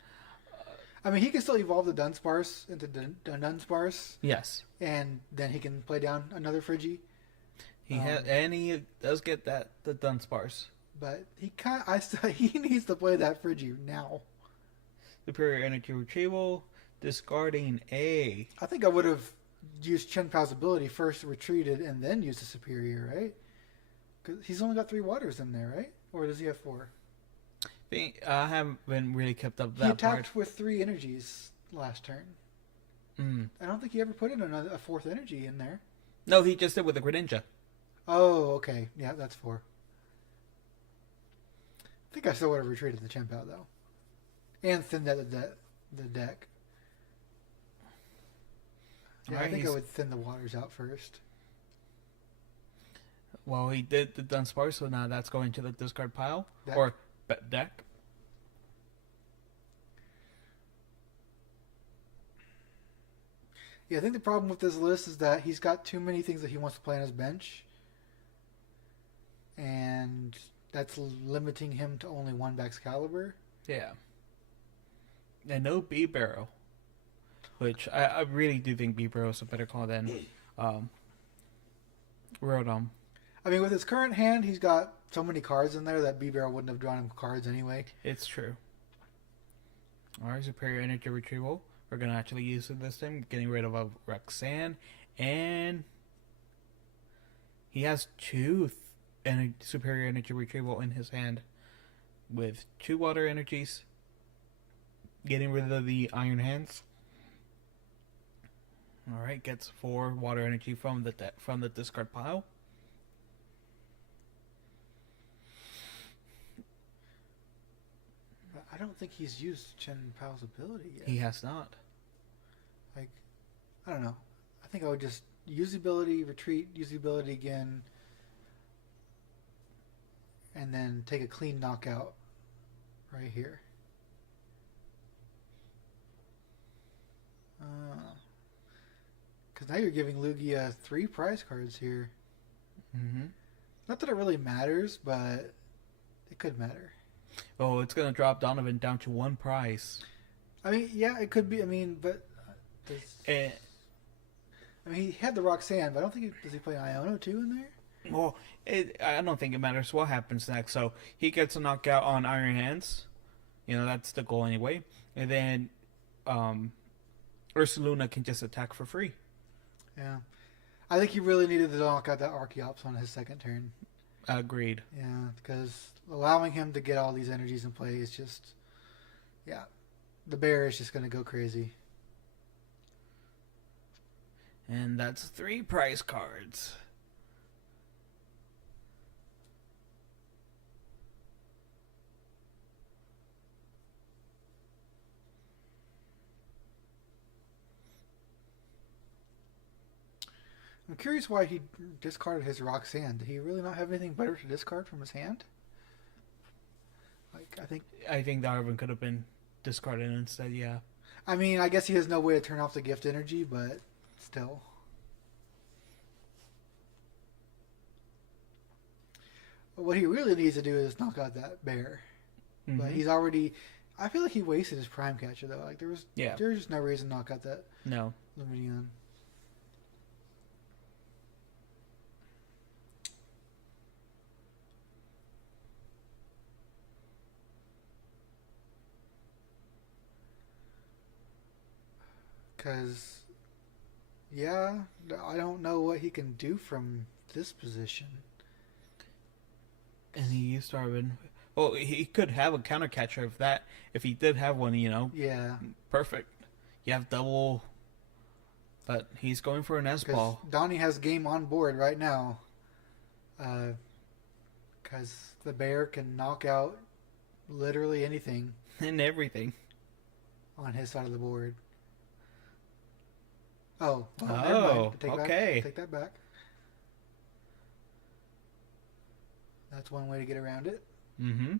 I mean, he can still evolve the Dunsparce into Dunsparce, Yes, and then he can play down another Frigi. he he does get the Dunsparce. But he needs to play that Frigi now. Superior energy retrieval, discarding a. I think I would have used Chen Pao's ability first, retreated, and then used the superior, right? Because he's only got 3 waters in there, right? Or does he have 4? I haven't really kept up He that part. attacked with 3 energies last turn. Mm. I don't think he ever put in a 4th energy in there. No, he just did with the Greninja. Oh, okay. Yeah, that's 4. I think I still would have retreated the Chimp out, though. And thinned out the deck. Yeah, Right, I think I would thin the waters out first. Well, he did the Dunsparce, so now that's going to the discard pile. Deck. Or deck. Yeah, I think the problem with this list is that he's got too many things that he wants to play on his bench. And that's limiting him to only 1 Excalibur. Yeah. And no B-Barrel. Which I really do think B-Barrel is a better call than Rotom. I mean, with his current hand, he's got so many cards in there that B-Barrel wouldn't have drawn him cards anyway. It's true. Alright, Superior Energy Retrieval. We're going to actually use it this time. Getting rid of a Roxanne. And he has 2 Superior Energy Retrieval in his hand. With 2 Water Energies. Getting rid of the Iron Hands. Alright, gets 4 Water Energy from the discard pile. I don't think he's used Chen Pao's ability yet. He has not. Like, I don't know. I think I would just use the ability, retreat, use the ability again, and then take a clean knockout right here. Because now you're giving Lugia 3 prize cards here. Mm-hmm. Not that it really matters, but it could matter. Oh, it's going to drop Donovan down to 1 prize. I mean, yeah, it could be. I mean, but... I mean, he had the Roxanne, but I don't think... Does he play Iono too in there? Well, I don't think it matters what happens next. So, he gets a knockout on Iron Hands. You know, that's the goal anyway. And then, Ursaluna can just attack for free. Yeah. I think he really needed to knock out that Archeops on his second turn. Agreed. Yeah, because allowing him to get all these energies in play is just... Yeah. The bear is just going to go crazy. And that's 3 prize cards. I'm curious why he discarded his Roxanne. Did he really not have anything better to discard from his hand? Like, I think Darwin could have been discarded instead, yeah. I mean, I guess he has no way to turn off the gift energy, but still. What he really needs to do is knock out that bear. Mm-hmm. But he's already... I feel like he wasted his Prime Catcher, though. Like, there's just no reason to knock out that No. Lumineon. Because, yeah, I don't know what he can do from this position. And he used Darwin. Well, he could have a counter catcher if he did have one, you know. Yeah. Perfect. You have double, but he's going for an S-ball. Donnie has game on board right now. Because the bear can knock out literally anything. And everything. On his side of the board. Oh. Oh, okay. Take that back. That's one way to get around it. Mm-hmm.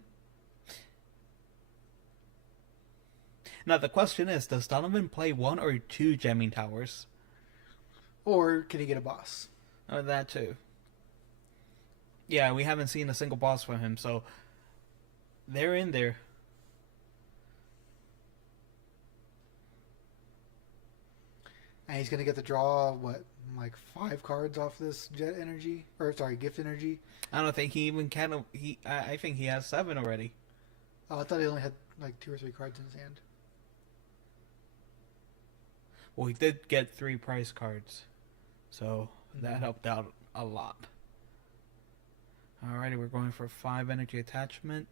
Now the question is, does Donovan play 1 or 2 jamming towers? Or can he get a boss? Oh, that too. Yeah, we haven't seen a single boss from him, so they're in there. And he's going to get to draw, what, like 5 cards off this jet energy? Or, sorry, gift energy? I don't think he even can. I think he has 7 already. Oh, I thought he only had like 2 or 3 cards in his hand. Well, he did get 3 prize cards, so that helped out a lot. Alrighty, we're going for 5 energy attachment.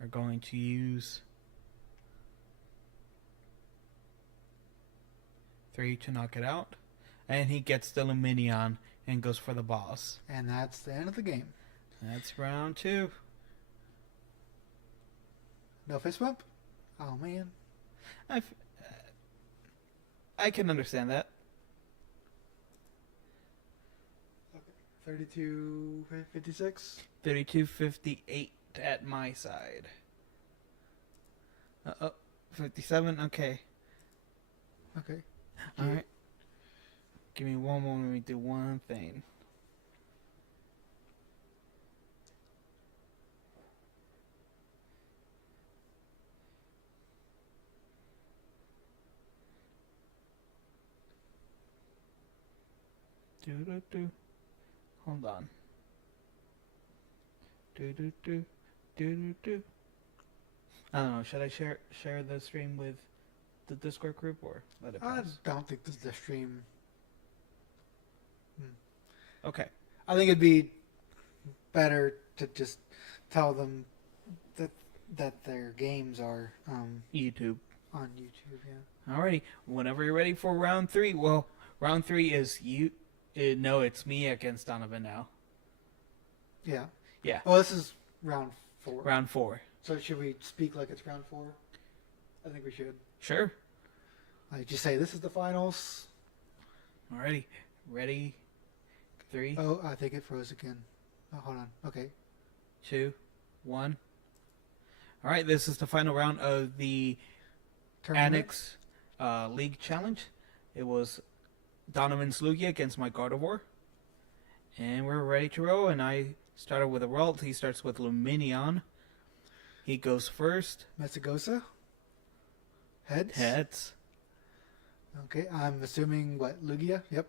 We're going to use 3 to knock it out. And he gets the Luminion and goes for the boss. And that's the end of the game. That's round 2. No fist bump? Oh, man. I can understand that. 32-56? 32-58 at my side. 57, okay. Okay. Alright. Give me one moment, let me do one thing. Do. Hold on. Do. I don't know. Should I share the stream with the Discord group or let it I pass? don't think this is the stream. Okay. I think it'd be better to just tell them that their games are YouTube. on YouTube. Yeah. Alrighty. Whenever you're ready for round 3. Well, round 3 is you. No, it's me against Donovan now. Yeah. Yeah. Well, this is round 4. Round 4. So should we speak like it's round 4? I think we should. Sure. Like just say this is the finals. Alrighty. Ready? 3, Oh, I think it froze again. Oh, hold on. Okay. 2, 1. Alright, this is the final round of the Tournament? Annex League Challenge. It was Donovan's Lugia against my Gardevoir. And we're ready to roll, and I started with a Ralt. He starts with Luminion. He goes first. Metsagosa? Heads? Heads. Okay, I'm assuming what, Lugia? Yep.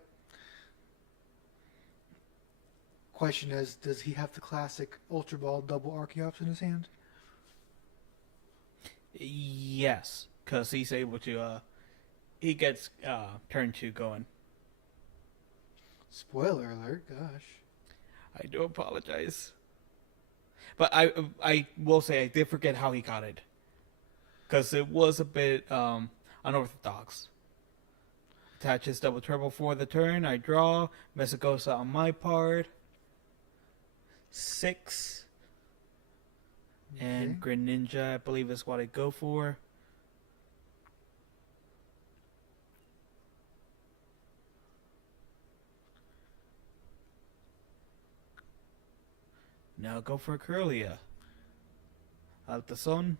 Question is, does he have the classic Ultra Ball double Archeops in his hand? Yes, because he's able to, he gets turn 2 going. Spoiler alert, gosh. I do apologize. But I will say I did forget how he got it. Because it was a bit unorthodox. Attaches double turbo for the turn. I draw. Mesagosa on my part. 6. And Greninja, I believe, is what I go for. Now go for Curlia. Out the sun.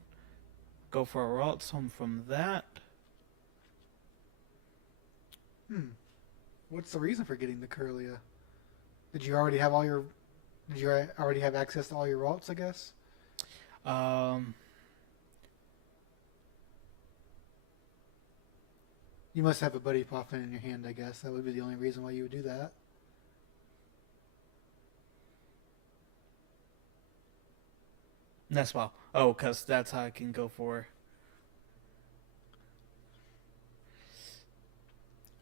Go for a Ralt Sun from that. What's the reason for getting the Curlia? Did you already have all your... Did you already have access to all your Ralts, I guess? You must have a Buddy Poffin in your hand, I guess. That would be the only reason why you would do that. That's well. Oh, because that's how I can go for.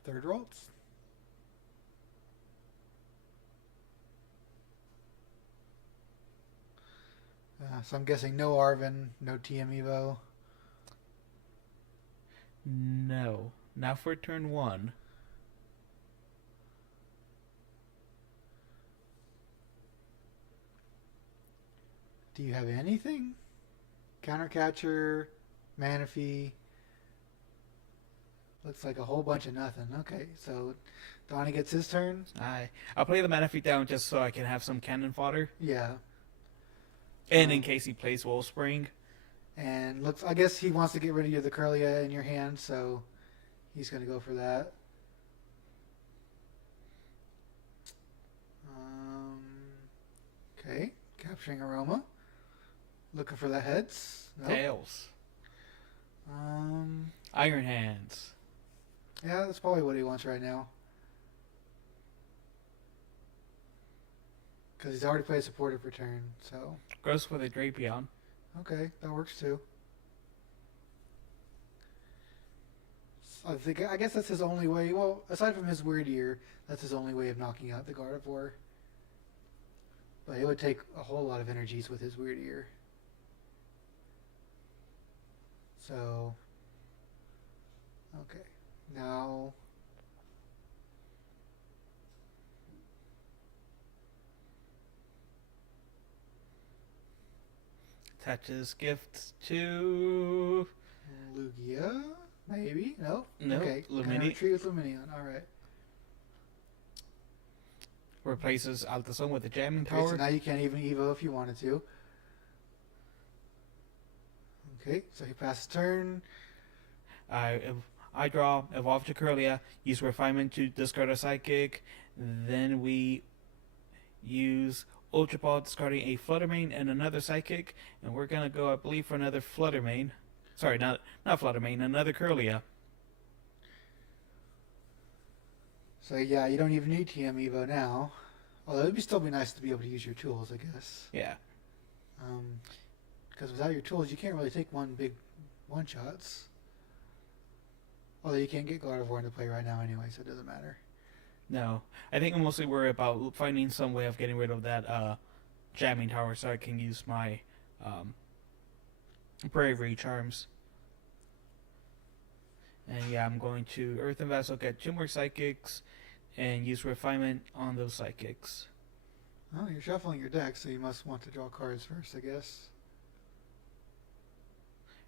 Third Ralts? So I'm guessing no Arvin, no TM Evo. No. Now for turn 1. Do you have anything? Countercatcher, Manaphy. Looks like a whole bunch of nothing. Okay, so Donnie gets his turn. I'll play the Manaphy down just so I can have some cannon fodder. Yeah. And in case he plays Wolfspring. And looks, I guess he wants to get rid of the Curlia in your hand, so he's going to go for that. Okay, capturing Aroma. Looking for the heads. Nope. Tails. Iron Hands. Yeah, that's probably what he wants right now. Because he's already played supportive return, so... Goes for the Drapion. Okay, that works too. I guess that's his only way. Well, aside from his weird ear, that's his only way of knocking out the Gardevoir. But it would take a whole lot of energies with his weird ear. So, okay. Now, Attaches gifts to... Lugia? Maybe? No? No, Okay. Lumini. Retreat with Luminion. Alright. Replaces Altazone with the jamming Okay, so tower. now you can't even Evo if you wanted to. Okay, so he passes turn. I draw, evolve to Curlia, use refinement to discard a psychic. Then we use Ultra Ball, discarding a Fluttermane and another psychic. And we're gonna go, I believe, for another Fluttermane. Sorry, not Fluttermane, another Curlia. So yeah, you don't even need TM Evo now. Although it'd still be nice to be able to use your tools, I guess. Yeah. Because without your tools, you can't really take one big one-shots. Although you can't get Gardevoir into play right now anyway, so it doesn't matter. No, I think I'm mostly worried about finding some way of getting rid of that jamming tower so I can use my bravery charms. And yeah, I'm going to Earthen Vessel, get 2 more psychics, and use refinement on those psychics. Oh, you're shuffling your deck, so you must want to draw cards first, I guess.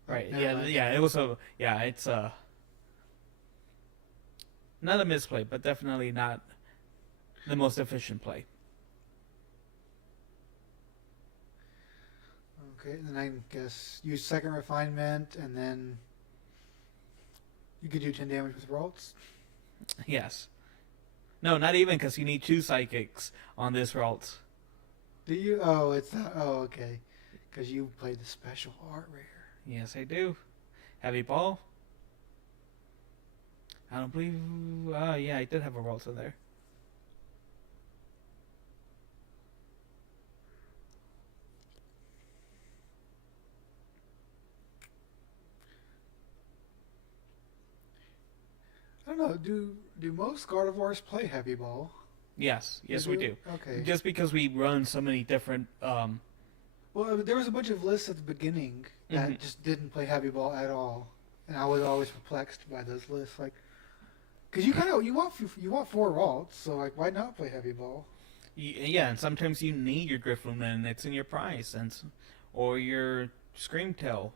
Right? Never Yeah, mind. yeah. It was a It's not a misplay, but definitely not the most efficient play. Okay, and then I guess use second refinement, and then you could do 10 damage with Ralts. Yes. No, not even, because you need 2 psychics on this Ralt. Do you? Oh, it's not. Oh, okay. Because you played the special art rare. Yes, I do. Heavy Ball. I don't believe. Yeah, I did have a Ralt in there. I don't know. Do most Gardevoirs play Heavy Ball? Yes, we do. Okay. Just because we run so many different. Well, there was a bunch of lists at the beginning that Mhm. just didn't play Heavy Ball at all, and I was always perplexed by those lists. Like, because you want 4 Ralts, so like why not play Heavy Ball? Yeah, and sometimes you need your Griffloon, and it's in your price, or your Screamtail,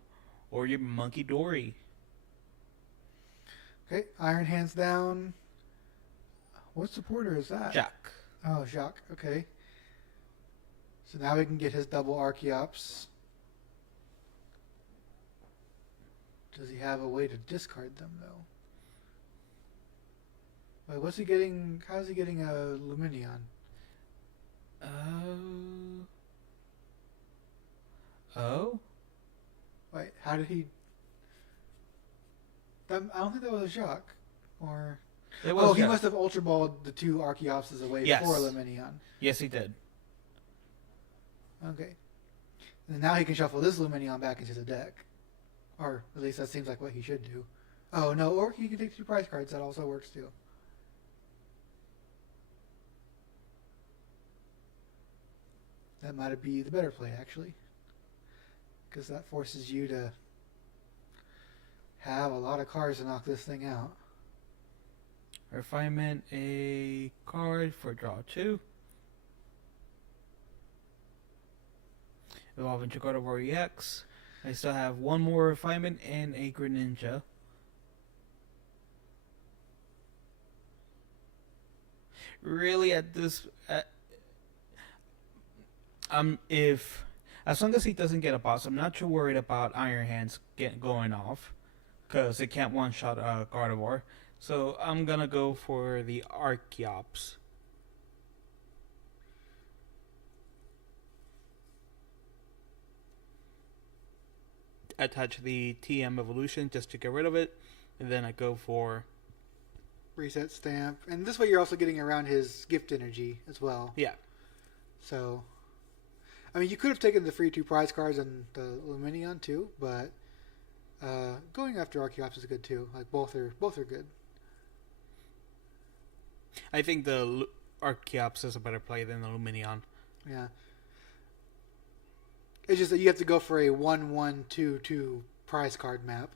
or your Monkey Dory. Okay, Iron Hands down. What supporter is that? Jack. Oh, Jacques. Okay. So now we can get his double Archeops. Does he have a way to discard them though? Wait, what's he getting? How's he getting a Luminion? Oh. Wait, how did he? I don't think that was a Jacques. Or It was. oh, he Jack. must have Ultra Balled the 2 Archeopses away Yes. for Luminion. Yes, he did. Okay. And now he can shuffle this Luminion back into the deck. Or at least that seems like what he should do. Oh no, or he can take 2 prize cards, that also works too. That might be the better play actually. Because that forces you to have a lot of cards to knock this thing out. Refinement, a card for draw 2. Evolving to Gardevoir EX. I still have 1 more refinement and a Greninja. Really, at this, if as long as he doesn't get a boss, I'm not too worried about Iron Hands going off, because it can't one-shot Gardevoir. So I'm gonna go for the Archeops. Attach the TM evolution just to get rid of it, and then I go for Reset stamp. And this way you're also getting around his gift energy as well. yeah. So, I mean, you could have taken the free 2 prize cards and the Luminion too, but going after Archeops is good too. Like both are good. I think the Archeops is a better play than the Luminion. Yeah. It's just that you have to go for a 1-1-2-2 prize card map,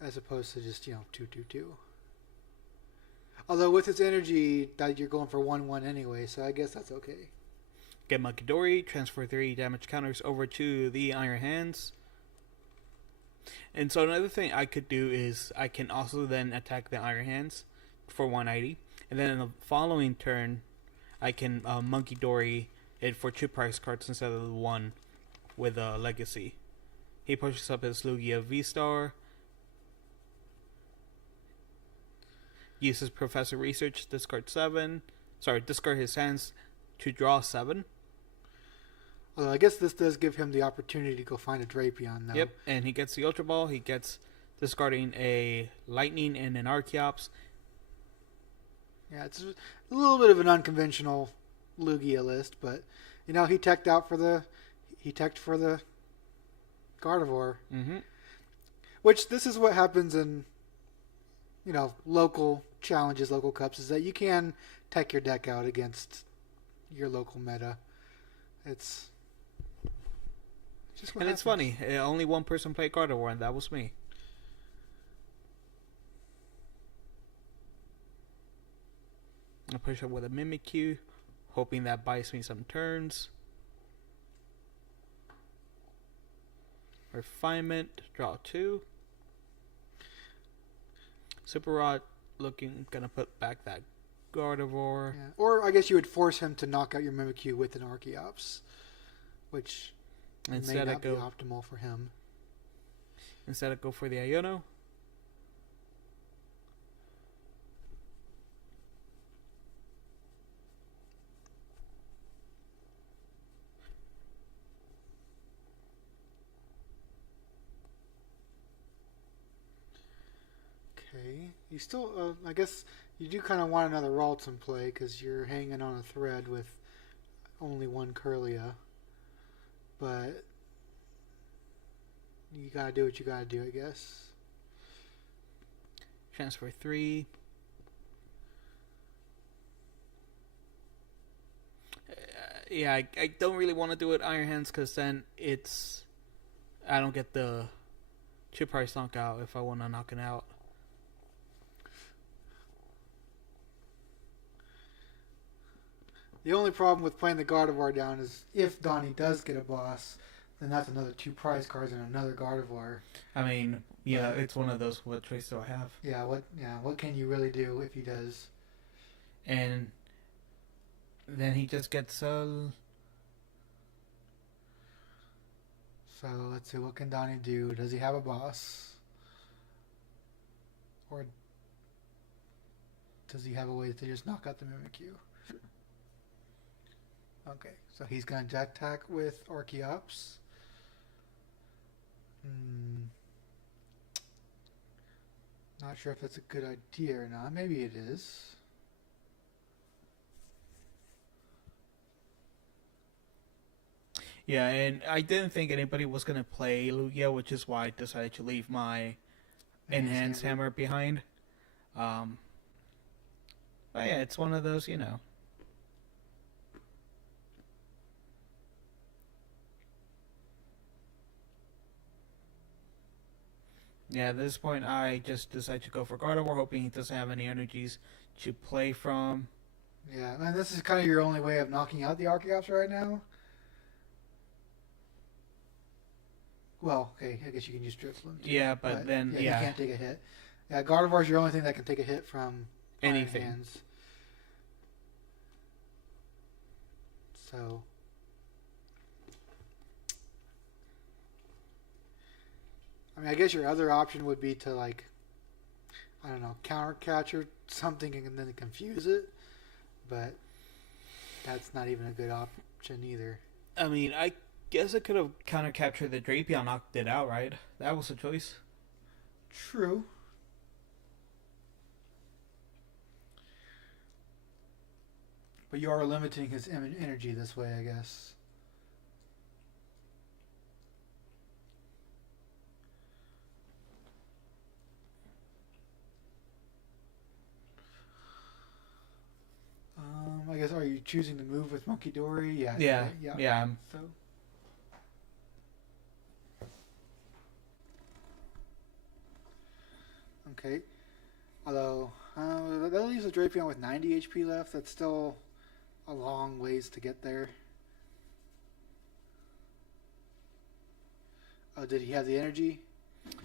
as opposed to just 2-2-2. Although with its energy, that you're going for 1-1 anyway, so I guess that's okay. Get Monkey Dory, transfer 3 damage counters over to the Iron Hands. And so another thing I could do is I can also then attack the Iron Hands for 190. And then in the following turn, I can Monkey Dory it for 2 prize cards instead of the 1 with a Legacy. He pushes up his Lugia V-Star. Uses Professor Research, discard 7. Discard his hands to draw 7. Although I guess this does give him the opportunity to go find a Drapion, though. Yep, and he gets the Ultra Ball. He gets discarding a Lightning and an Archeops. Yeah, it's a little bit of an unconventional Lugia list, but he teched for the Gardevoir. Mm-hmm. Which this is what happens in local challenges, local cups, is that you can tech your deck out against your local meta. It's just what happens. It's funny. Only one person played Gardevoir, and that was me. I push up with a Mimikyu, hoping that buys me some turns. Refinement, draw 2. Super Rod gonna put back that Gardevoir. Yeah. Or I guess you would force him to knock out your Mimikyu with an Archeops, which may not be optimal for him. Instead, I go for the Iono. Okay. You still, I guess, you do kind of want another Ralts in play because you're hanging on a thread with only one Kirlia. But you gotta do what you gotta do, I guess. Transfer 3. Yeah, I don't really want to do it Iron Hands because then I don't get the 2 price knockout if I want to knock it out. The only problem with playing the Gardevoir down is if Donnie does get a boss, then that's another 2 prize cards and another Gardevoir. I mean, yeah, it's one of those. What choice do I have? What can you really do if he does? And then he just gets So let's see, what can Donnie do? Does he have a boss? Or does he have a way to just knock out the Mimikyu? Okay, so he's going to attack with Archeops. Not sure if that's a good idea or not. Maybe it is. Yeah, and I didn't think anybody was going to play Lugia, which is why I decided to leave my Enhanced Hammer behind. But yeah, it's one of those, Yeah, at this point, I just decided to go for Gardevoir, hoping he doesn't have any energies to play from. Yeah, and this is kind of your only way of knocking out the Archeops right now. Well, okay, I guess you can use Drifloon. Yeah, but then, you can't take a hit. Yeah, Gardevoir is your only thing that can take a hit from anything. Iron Hands. So, I mean, I guess your other option would be to, like, I don't know, counter catch or something and then confuse it. But that's not even a good option either. I mean, I guess I could have counter captured the Drapion, knocked it out, right? That was a choice. True. But you are limiting his energy this way, I guess. I guess, are you choosing to move with Monkey Dory? Yeah. Yeah. So Okay. Although, that leaves a Drapion with 90 HP left. That's still a long ways to get there. Oh, did he have the energy?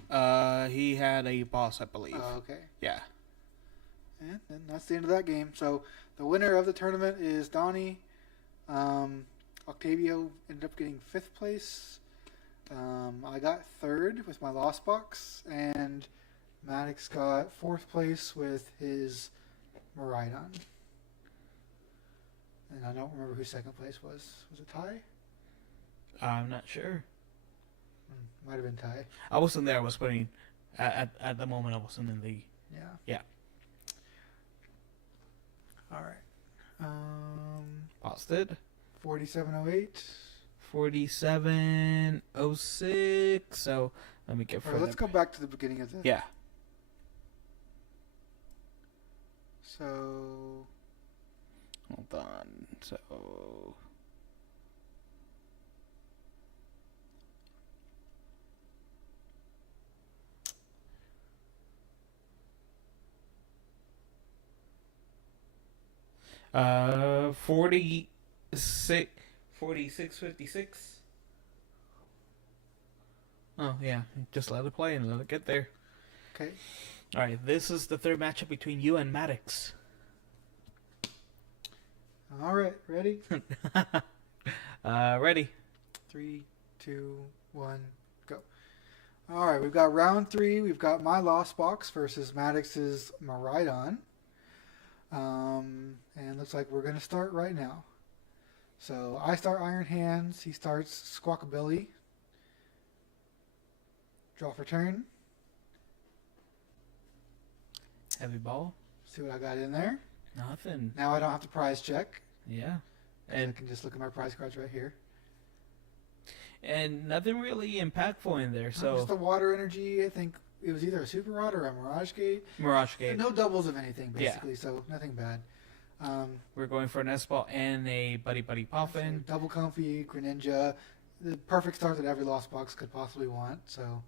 He had a boss, I believe. Oh, okay. Yeah. And then that's the end of that game. So the winner of the tournament is Donnie. Octavio ended up getting 5th place. I got 3rd with my Lost Box, and Maddox got 4th place with his Miraidon. And I don't remember who 2nd place was. Was it Ty? I'm not sure. Might have been Ty. I wasn't there. I was putting at the moment. I wasn't in the. Yeah. Yeah. All right. Paused it. 4708. 4706. So let me get. All right, let's go back to the beginning of the. Yeah. So. Hold on. So. Uh, 4656. Oh yeah, just let it play and let it get there. Okay. All right, this is the third matchup between you and Maddox. All right, ready? Ready. 3, 2, 1, go. All right, we've got round 3. We've got my Lost Box versus Maddox's Miraidon. And looks like we're going to start right now. So I start Iron Hands. He starts Squawkabilly. Draw for turn. Heavy ball. See what I got in there. Nothing. Now I don't have to prize check. Yeah. And I can just look at my prize cards right here. And nothing really impactful in there. So Just the water energy. I think it was either a Super Rod or a Mirage Gate. Mirage Gate. No doubles of anything, basically, so nothing bad. We're going for an S-Ball and a Buddy Buddy Puffin. So double Comfy, Greninja. The perfect start that every Lost Box could possibly want, so...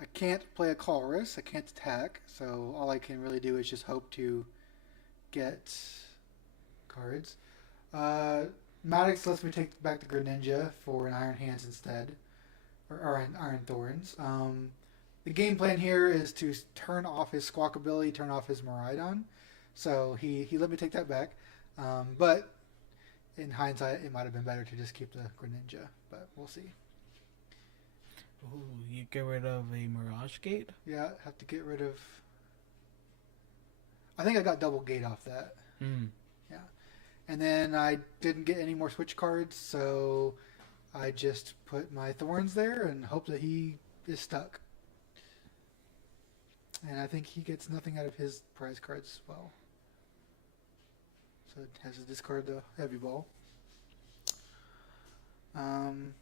I can't play a Colress. I can't attack, so all I can really do is just hope to get cards. Maddox lets me take back the Greninja for an Iron Hands instead, or an Iron Thorns. The game plan here is to turn off his Squawkabilly, turn off his Miraidon. So he let me take that back. But in hindsight, it might have been better to just keep the Greninja, but we'll see. Ooh, you get rid of a Mirage Gate? Yeah, have to get rid of... I think I got double gate off that. Yeah. And then I didn't get any more switch cards, so I just put my Thorns there and hope that he is stuck. And I think he gets nothing out of his prize cards as well. So it has to discard the Heavy Ball. And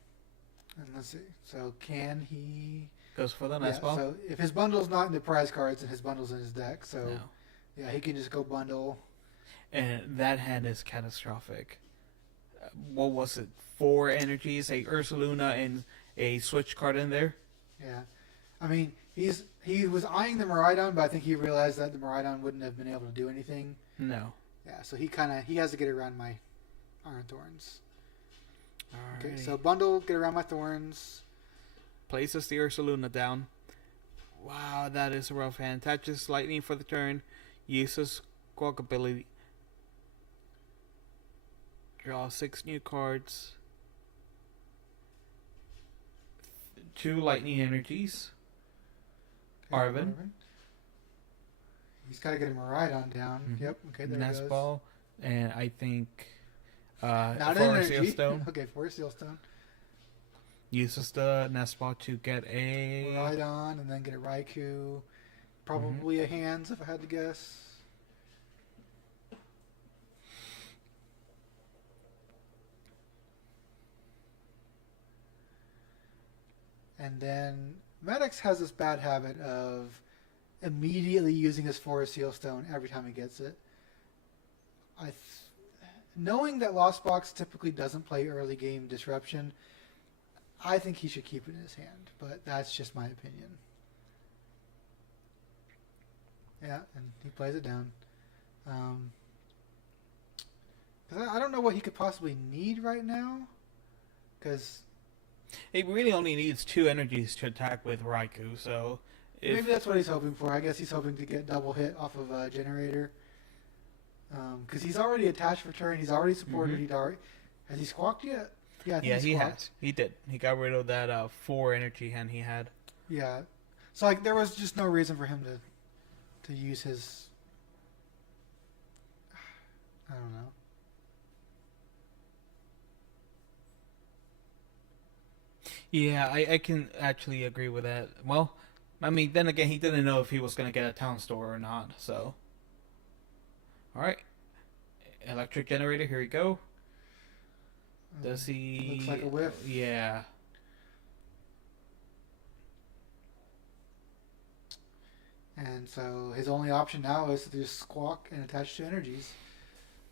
let's see. So can he... Goes for the nice ball. So if his bundle's not in the prize cards, and his bundle's in his deck, so... No. Yeah, he can just go bundle. And that hand is catastrophic. What was it? 4 energies, a Ursaluna, and a switch card in there? Yeah. I mean, he was eyeing the Miraidon, but I think he realized that the Miraidon wouldn't have been able to do anything. No. Yeah, so he has to get around my Iron Thorns. Alrighty. Okay, so bundle, get around my Thorns. Places the Ursaluna down. Wow, that is a rough hand. Touches Lightning for the turn. Uses Squawkabilly. Draw 6 new cards. 2 Lightning Energies. Okay, Arvin. He's got to get a Miraidon down. Mm-hmm. Yep, okay, there Nest he goes. Ball. And I think... Not for an a Seal energy. Stone. Okay, for a Seal Stone. Uses the Nest Ball to get a... Miraidon, and then get a Raikou. Probably a Hands, if I had to guess. And then Maddox has this bad habit of immediately using his Forest Seal Stone every time he gets it. Knowing that Lost Box typically doesn't play early game disruption, I think he should keep it in his hand, but that's just my opinion. Yeah, and he plays it down. 'Cause I don't know what he could possibly need right now. Because He really only needs 2 energies to attack with Raikou, so if maybe that's what he's hoping for. I guess he's hoping to get double hit off of a generator. Because he's already attached for turn. He's already supported. Has he squawked yet? Yeah, I think yeah, he squawked. has. He did. He got rid of that 4 energy hand he had. Yeah. So like there was just no reason for him to use his. I don't know. Yeah, I can actually agree with that. Well, I mean, then again, he didn't know if he was going to get a town store or not, so. Alright. Electric generator, here we go. Does he. Looks like a whiff. Yeah. And so his only option now is to just squawk and attach 2 energies.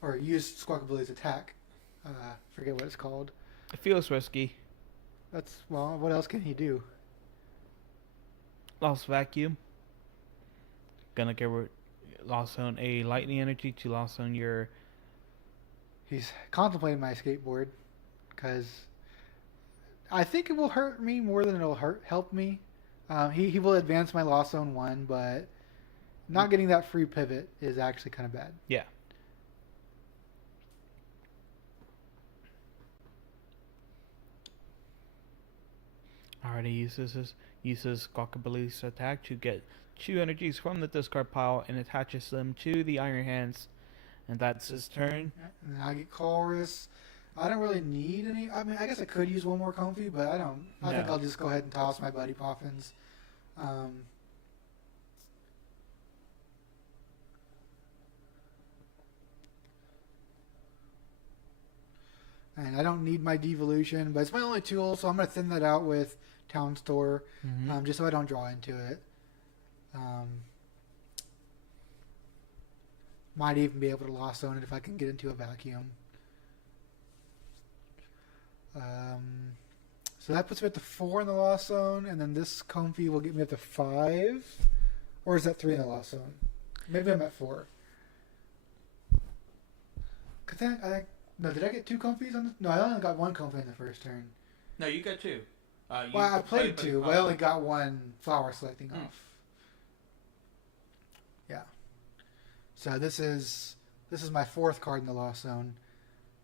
Or use Squawk Ability's attack. Forget what it's called. It feels risky. Well, what else can he do? Lost vacuum. Gonna get lost on a lightning energy to lost on your. He's contemplating my skateboard. Because I think it will hurt me more than it'll help me. He will advance my Lost Zone 1, but not getting that free pivot is actually kind of bad. Yeah. Already uses Squawkability's attack to get 2 energies from the discard pile and attaches them to the Iron Hands, and that's his turn. And I get Chorus. I don't really need any. I mean, I guess I could use one more Comfy, but I don't. I think No. I'll just go ahead and toss my Buddy Poffins. And I don't need my Devolution, but it's my only tool, so I'm going to thin that out with Town Store, just so I don't draw into it. Might even be able to Lost Zone it if I can get into a vacuum. So that puts me up to 4 in the Lost Zone, and then this Comfy will get me up to 5. Or is that 3 in the Lost Zone? Maybe I'm at 4. Cause then no, did I get 2 Comfies on this? No, I only got 1 Comfy in the first turn. No, you got 2. Well, I played 2, but I only got 1 flower selecting off. Yeah. So this is my 4th card in the Lost Zone.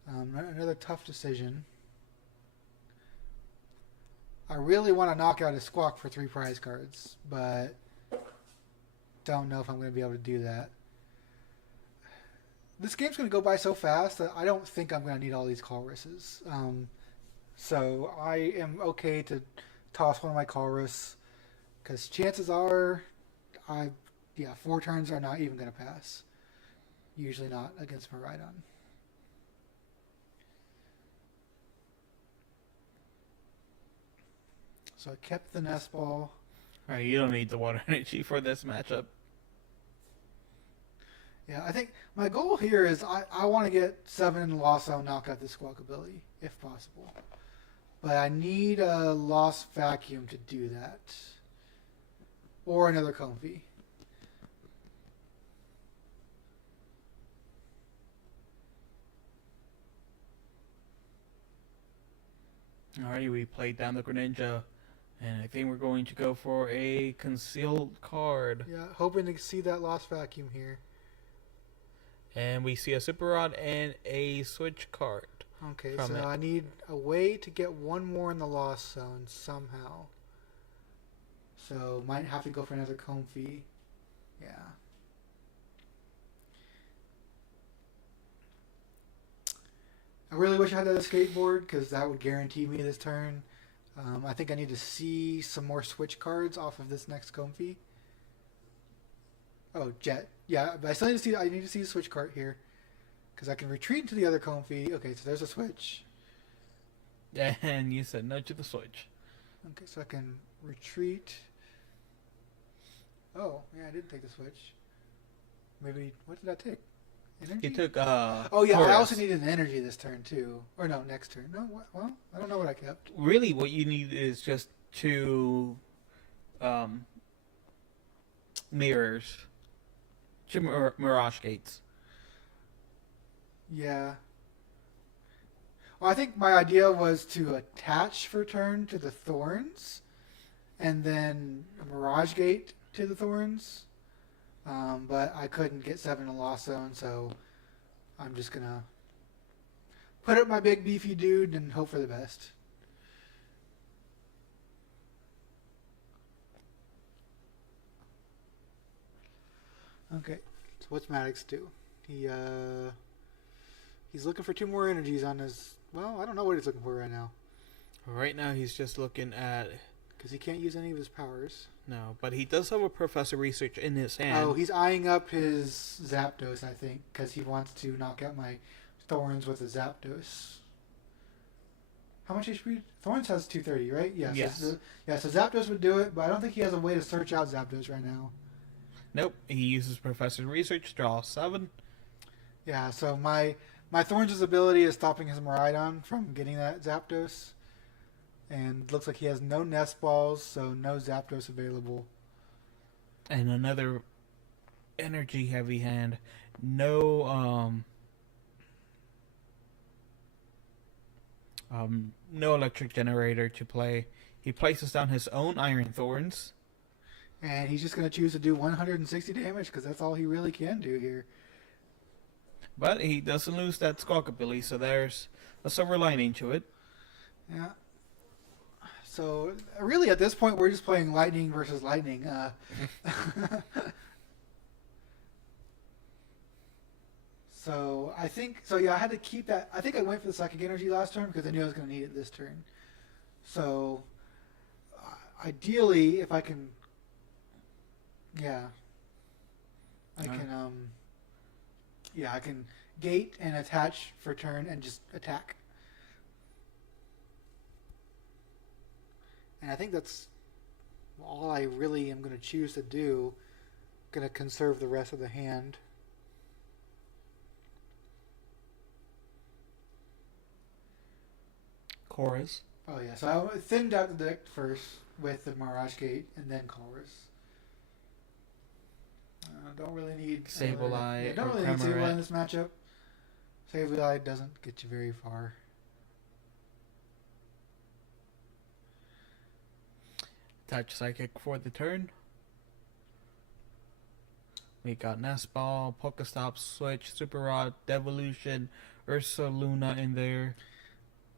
Another tough decision. I really want to knock out a Squawk for 3 prize cards, but don't know if I'm going to be able to do that. This game's going to go by so fast that I don't think I'm going to need all these Chorus's. So I am okay to toss one of my Chorus, because chances are, 4 turns are not even going to pass. Usually not against Miraidon. So I kept the Nest Ball. Alright, you don't need the water energy for this matchup. Yeah, I think my goal here is I want to get 7 in Lost Zone, knock out the Squawk ability, if possible. But I need a Lost Vacuum to do that. Or another Comfy. Alright, we played down the Greninja, and I think we're going to go for a concealed card. Yeah, hoping to see that Lost Vacuum here. And we see a Super Rod and a Switch card. Okay, so I need a way to get 1 more in the Lost Zone somehow. So might have to go for another Comfy. Yeah. I really wish I had that skateboard, because that would guarantee me this turn. I think I need to see some more Switch cards off of this next Comfy. Oh, Jet. Yeah, but I still need to see. I need to see the Switch card here, because I can retreat into the other Comfy. Okay, so there's a Switch. And you said no to the Switch. Okay, so I can retreat. Oh, yeah, I did take the Switch. Maybe, what did I take? Energy? He took Oh yeah, I also Taurus. needed an energy this turn too. Or no, next turn. No, well, I don't know what I kept. Really, what you need is just two um, mirrors, two mirage gates. Yeah. Well, I think my idea was to attach for turn to the thorns, and then a mirage gate to the thorns. But I couldn't get 7 in Lost Zone, so I'm just gonna put up my big beefy dude and hope for the best. Okay, so what's Maddox do? He he's looking for 2 more energies on his. Well, I don't know what he's looking for right now Right now, he's just looking at because he can't use any of his powers. no, but he does have a Professor Research in his hand. Oh, he's eyeing up his Zapdos, I think, because he wants to knock out my Thorns with a Zapdos. How much HP? Thorns has 230, right? Yes. So Zapdos would do it, but I don't think he has a way to search out Zapdos right now. Nope. He uses Professor Research, draw 7. Yeah, so my Thorns' ability is stopping his Miraidon from getting that Zapdos. And looks like he has no Nest Balls, so no Zapdos available. And another energy heavy hand. No electric generator to play. He places down his own Iron Thorns. And he's just going to choose to do 160 damage because that's all he really can do here. But he doesn't lose that Squawk ability, so there's a silver lining to it. Yeah. So really, at this point, we're just playing lightning versus lightning. So I think so. Yeah, I had to keep that. I think I went for the psychic energy last turn because I knew I was going to need it this turn. So ideally, if I can, yeah, I can. I can gate and attach for turn and just attack. And I think that's all I really am going to choose to do. Going to conserve the rest of the hand. Chorus. Oh yeah, so I thinned out the deck first with the Mirage Gate and then Chorus. Don't really need Sableye. Don't really need Sableye in this matchup. Sableye doesn't get you very far. Touch Psychic for the turn. We got Nest Ball, Pokestop, Switch, Super Rod, Devolution, Ursa Luna in there.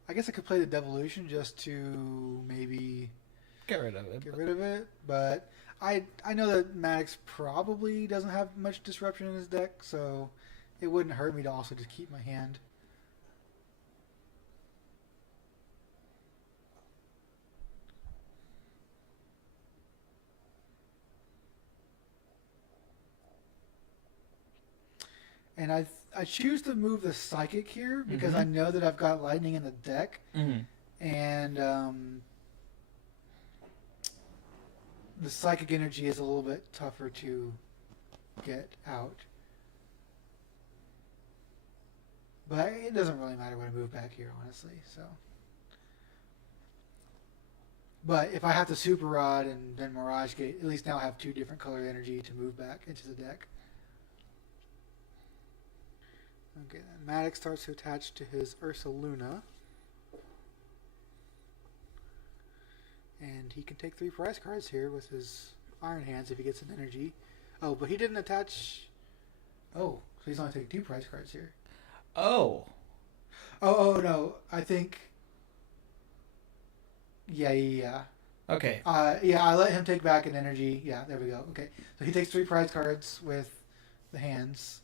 I guess I could play the Devolution just to maybe Get rid of it. But I know that Maddox probably doesn't have much disruption in his deck, so it wouldn't hurt me to also just keep my hand. And I choose to move the Psychic here because I know that I've got Lightning in the deck. And the Psychic energy is a little bit tougher to get out. But it doesn't really matter when I move back here, honestly. So, but if I have the Super Rod and then Mirage Gate, at least now I have 2 different color energy to move back into the deck. Okay, then Maddox starts to attach to his Ursa Luna. And he can take 3 prize cards here with his Iron Hands if he gets an energy. Oh, but he didn't attach... Oh, so he's only taking 2 prize cards here. Oh, no, I think... Yeah. okay. I let him take back an energy. Yeah, there we go. Okay, so he takes 3 prize cards with the hands.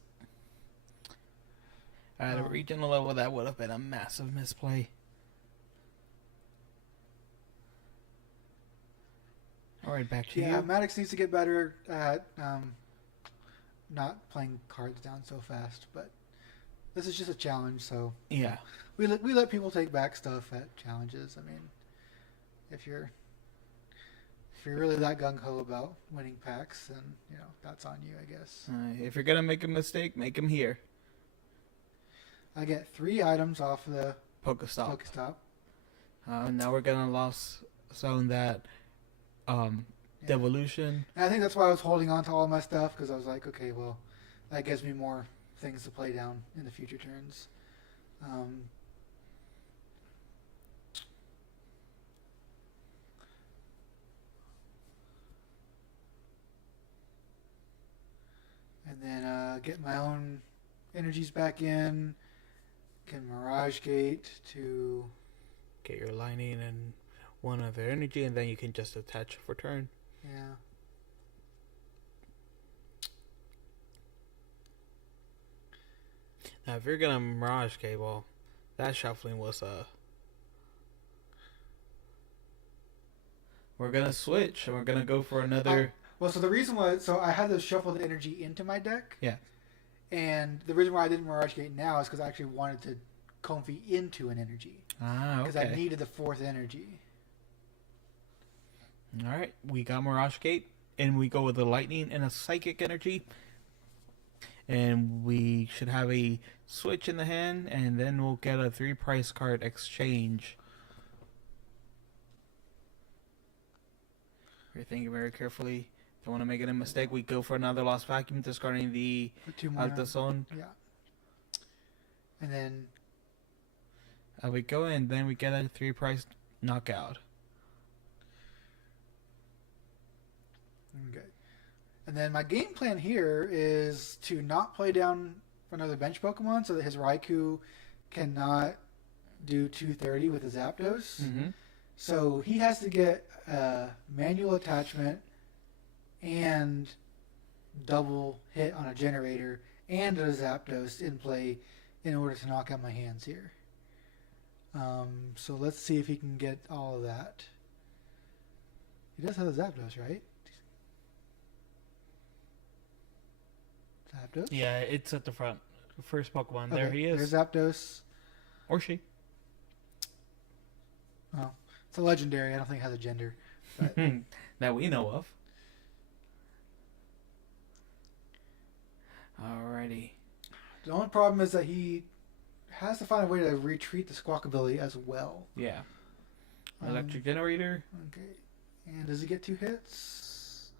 At a regional level, that would have been a massive misplay. Alright, back to you. Yeah, Maddox needs to get better at not playing cards down so fast, but this is just a challenge, so Yeah. we let people take back stuff at challenges. I mean, if you're really that gung ho about winning packs, then that's on you, I guess. If you're gonna make a mistake, make him here. I get 3 items off the Pokestop. Pokestop. Now we're gonna lost zone that Yeah. devolution. And I think that's why I was holding on to all my stuff, because I was like, okay, well, that gives me more things to play down in the future turns. And then get my own energies back in. Can Mirage Gate to... Get your lightning and one other energy, and then you can just attach for turn. Yeah. Now, if you're gonna Mirage Cable, that shuffling was We're gonna switch, and we're gonna go for another. Well, so the reason was, so I had to shuffle the energy into my deck. Yeah. And the reason why I didn't Mirage Gate now is because I actually wanted to Comfy into an energy. Ah, okay. Because I needed the 4th energy. All right, we got Mirage Gate, and we go with a lightning and a psychic energy, and we should have a switch in the hand, and then we'll get a 3 price card exchange. We're thinking very carefully. Don't want to make a mistake. We go for another Lost Vacuum, discarding the 2 more. Alta Zone. Yeah. And then We go, and then we get a 3 price knockout. Okay. And then my game plan here is to not play down for another bench Pokemon so that his Raikou cannot do 230 with his Zapdos. Mm-hmm. So he has to get a manual attachment and double hit on a generator and a Zapdos in play in order to knock out my hands here. So let's see if he can get all of that. He does have a Zapdos, right? Zapdos? Yeah, it's at the front. First Pokemon. Okay, There he is. There's Zapdos. Or she. Oh, it's a legendary. I don't think it has a gender. But That we know of. Alrighty. the only problem is that he has to find a way to retreat the Squawk ability as well. Yeah. Electric Generator. Okay. And does he get 2 hits?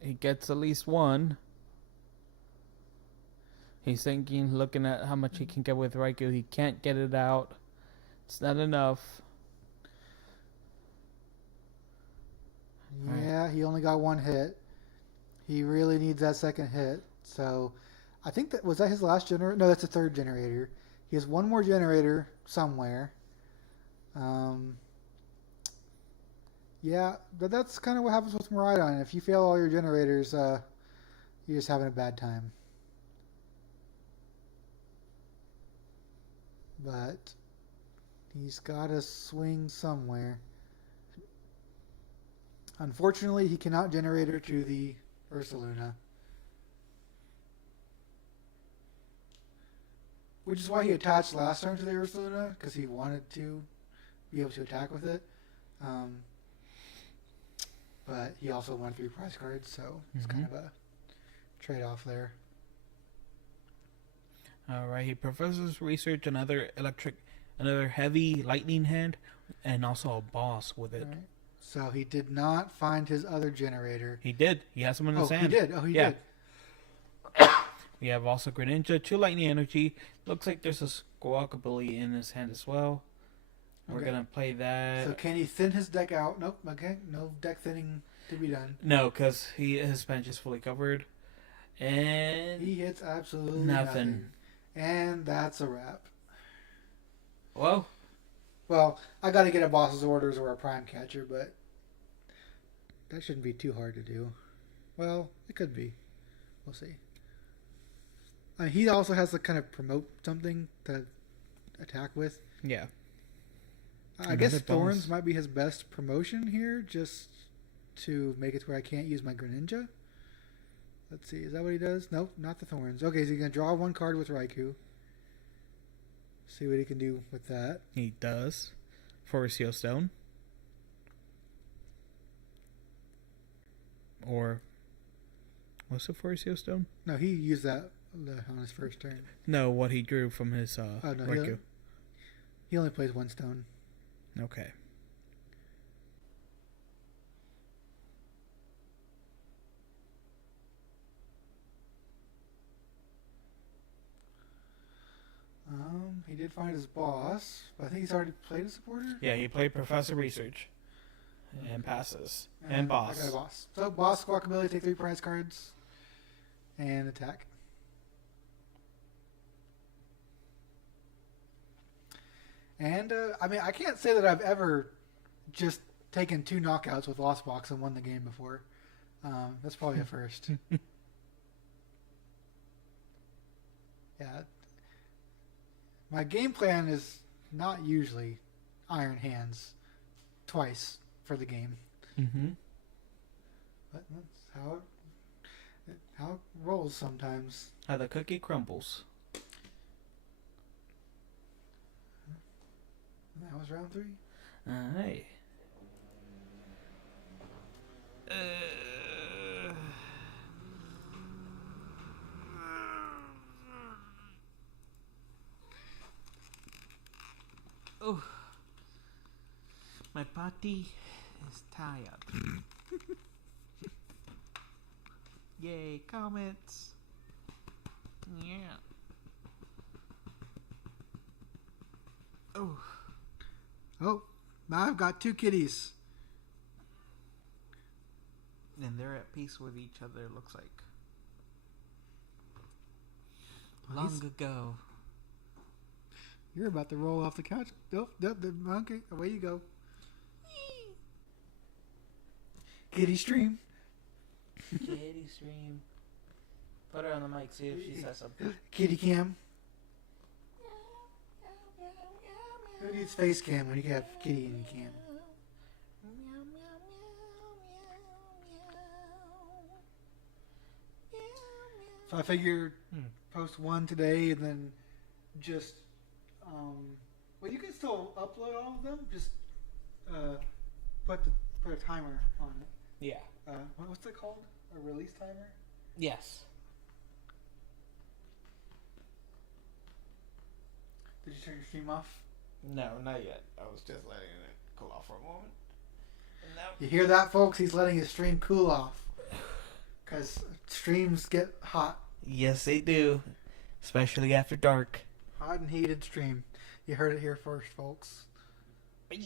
He gets at least 1. He's thinking, looking at how much he can get with Raikou. He can't get it out. It's not enough. Yeah, he only got 1 hit. He really needs that 2nd hit. So I think that was that his last generator? No, that's a 3rd generator. He has 1 more generator somewhere. Yeah, but that's kind of what happens with Miraidon. If you fail all your generators, you're just having a bad time. But he's got to swing somewhere. Unfortunately, he cannot generate her to the Ursaluna. Which is why he attached last turn to the Ursaluna, because he wanted to be able to attack with it. But he also won 3 prize cards, so it's kind of a trade-off there. Alright, he professes research another heavy lightning hand, and also a boss with it. Right. So he did not find his other generator. He did. He has some in his hand. He did. Oh, he Yeah. did. We have also Greninja, 2 lightning energy. Looks like there's a Squawk ability in his hand as well. We're Okay. gonna play that. So can he thin his deck out? Nope. Okay. No deck thinning to be done. No, because his bench is fully covered. And He hits absolutely nothing. nothing. And that's a wrap. Well, I got to get a boss's orders or a prime catcher, but that shouldn't be too hard to do. Well, it could be. We'll see. He also has to kind of promote something to attack with. yeah. I guess Another Thorns bonus. might be his best promotion here, just to make it where I can't use my Greninja. Let's see, is that what he does? Nope, not the Thorns. Okay, so he's going to draw 1 card with Raikou. See what he can do with that. He does. For Seal Stone. Or was it for Seal Stone? No, he used that on his first turn? No, what he drew from his Oh no, Riku. he only plays one stone. Okay. He did find his boss, but I think he's already played a supporter. Yeah, he played Professor Research and passes and I got a boss. boss. So boss squawk ability, take 3 prize cards, and attack. And I mean, I can't say that I've ever just taken 2 knockouts with Lost Box and won the game before. That's probably a first. Yeah. My game plan is not usually Iron Hands twice for the game. Mm-hmm. But that's how it rolls sometimes. How the cookie crumbles. That was round 3. Alright. Oh, my body is tired. Yay, comments. Yeah. Oh, Oh, now I've got 2 kitties. and they're at peace with each other, looks like. Well, Long ago. You're about to roll off the couch. Nope, the monkey. Away you go. Kitty stream. Kitty stream. Put her on the mic, see if she says something. Kitty cam. Who needs face cam when you can have kitty in your cam? So I figured post 1 today and then just well, you can still upload all of them. Just put a timer on it. Yeah. What's it called? A release timer? Yes. Did you turn your stream off? No, not yet. I was just letting it cool off for a moment. And now, You hear that, folks? He's letting his stream cool off. Because streams get hot. Yes, they do. Especially after dark. Hot and heated stream. You heard it here first, folks. bye.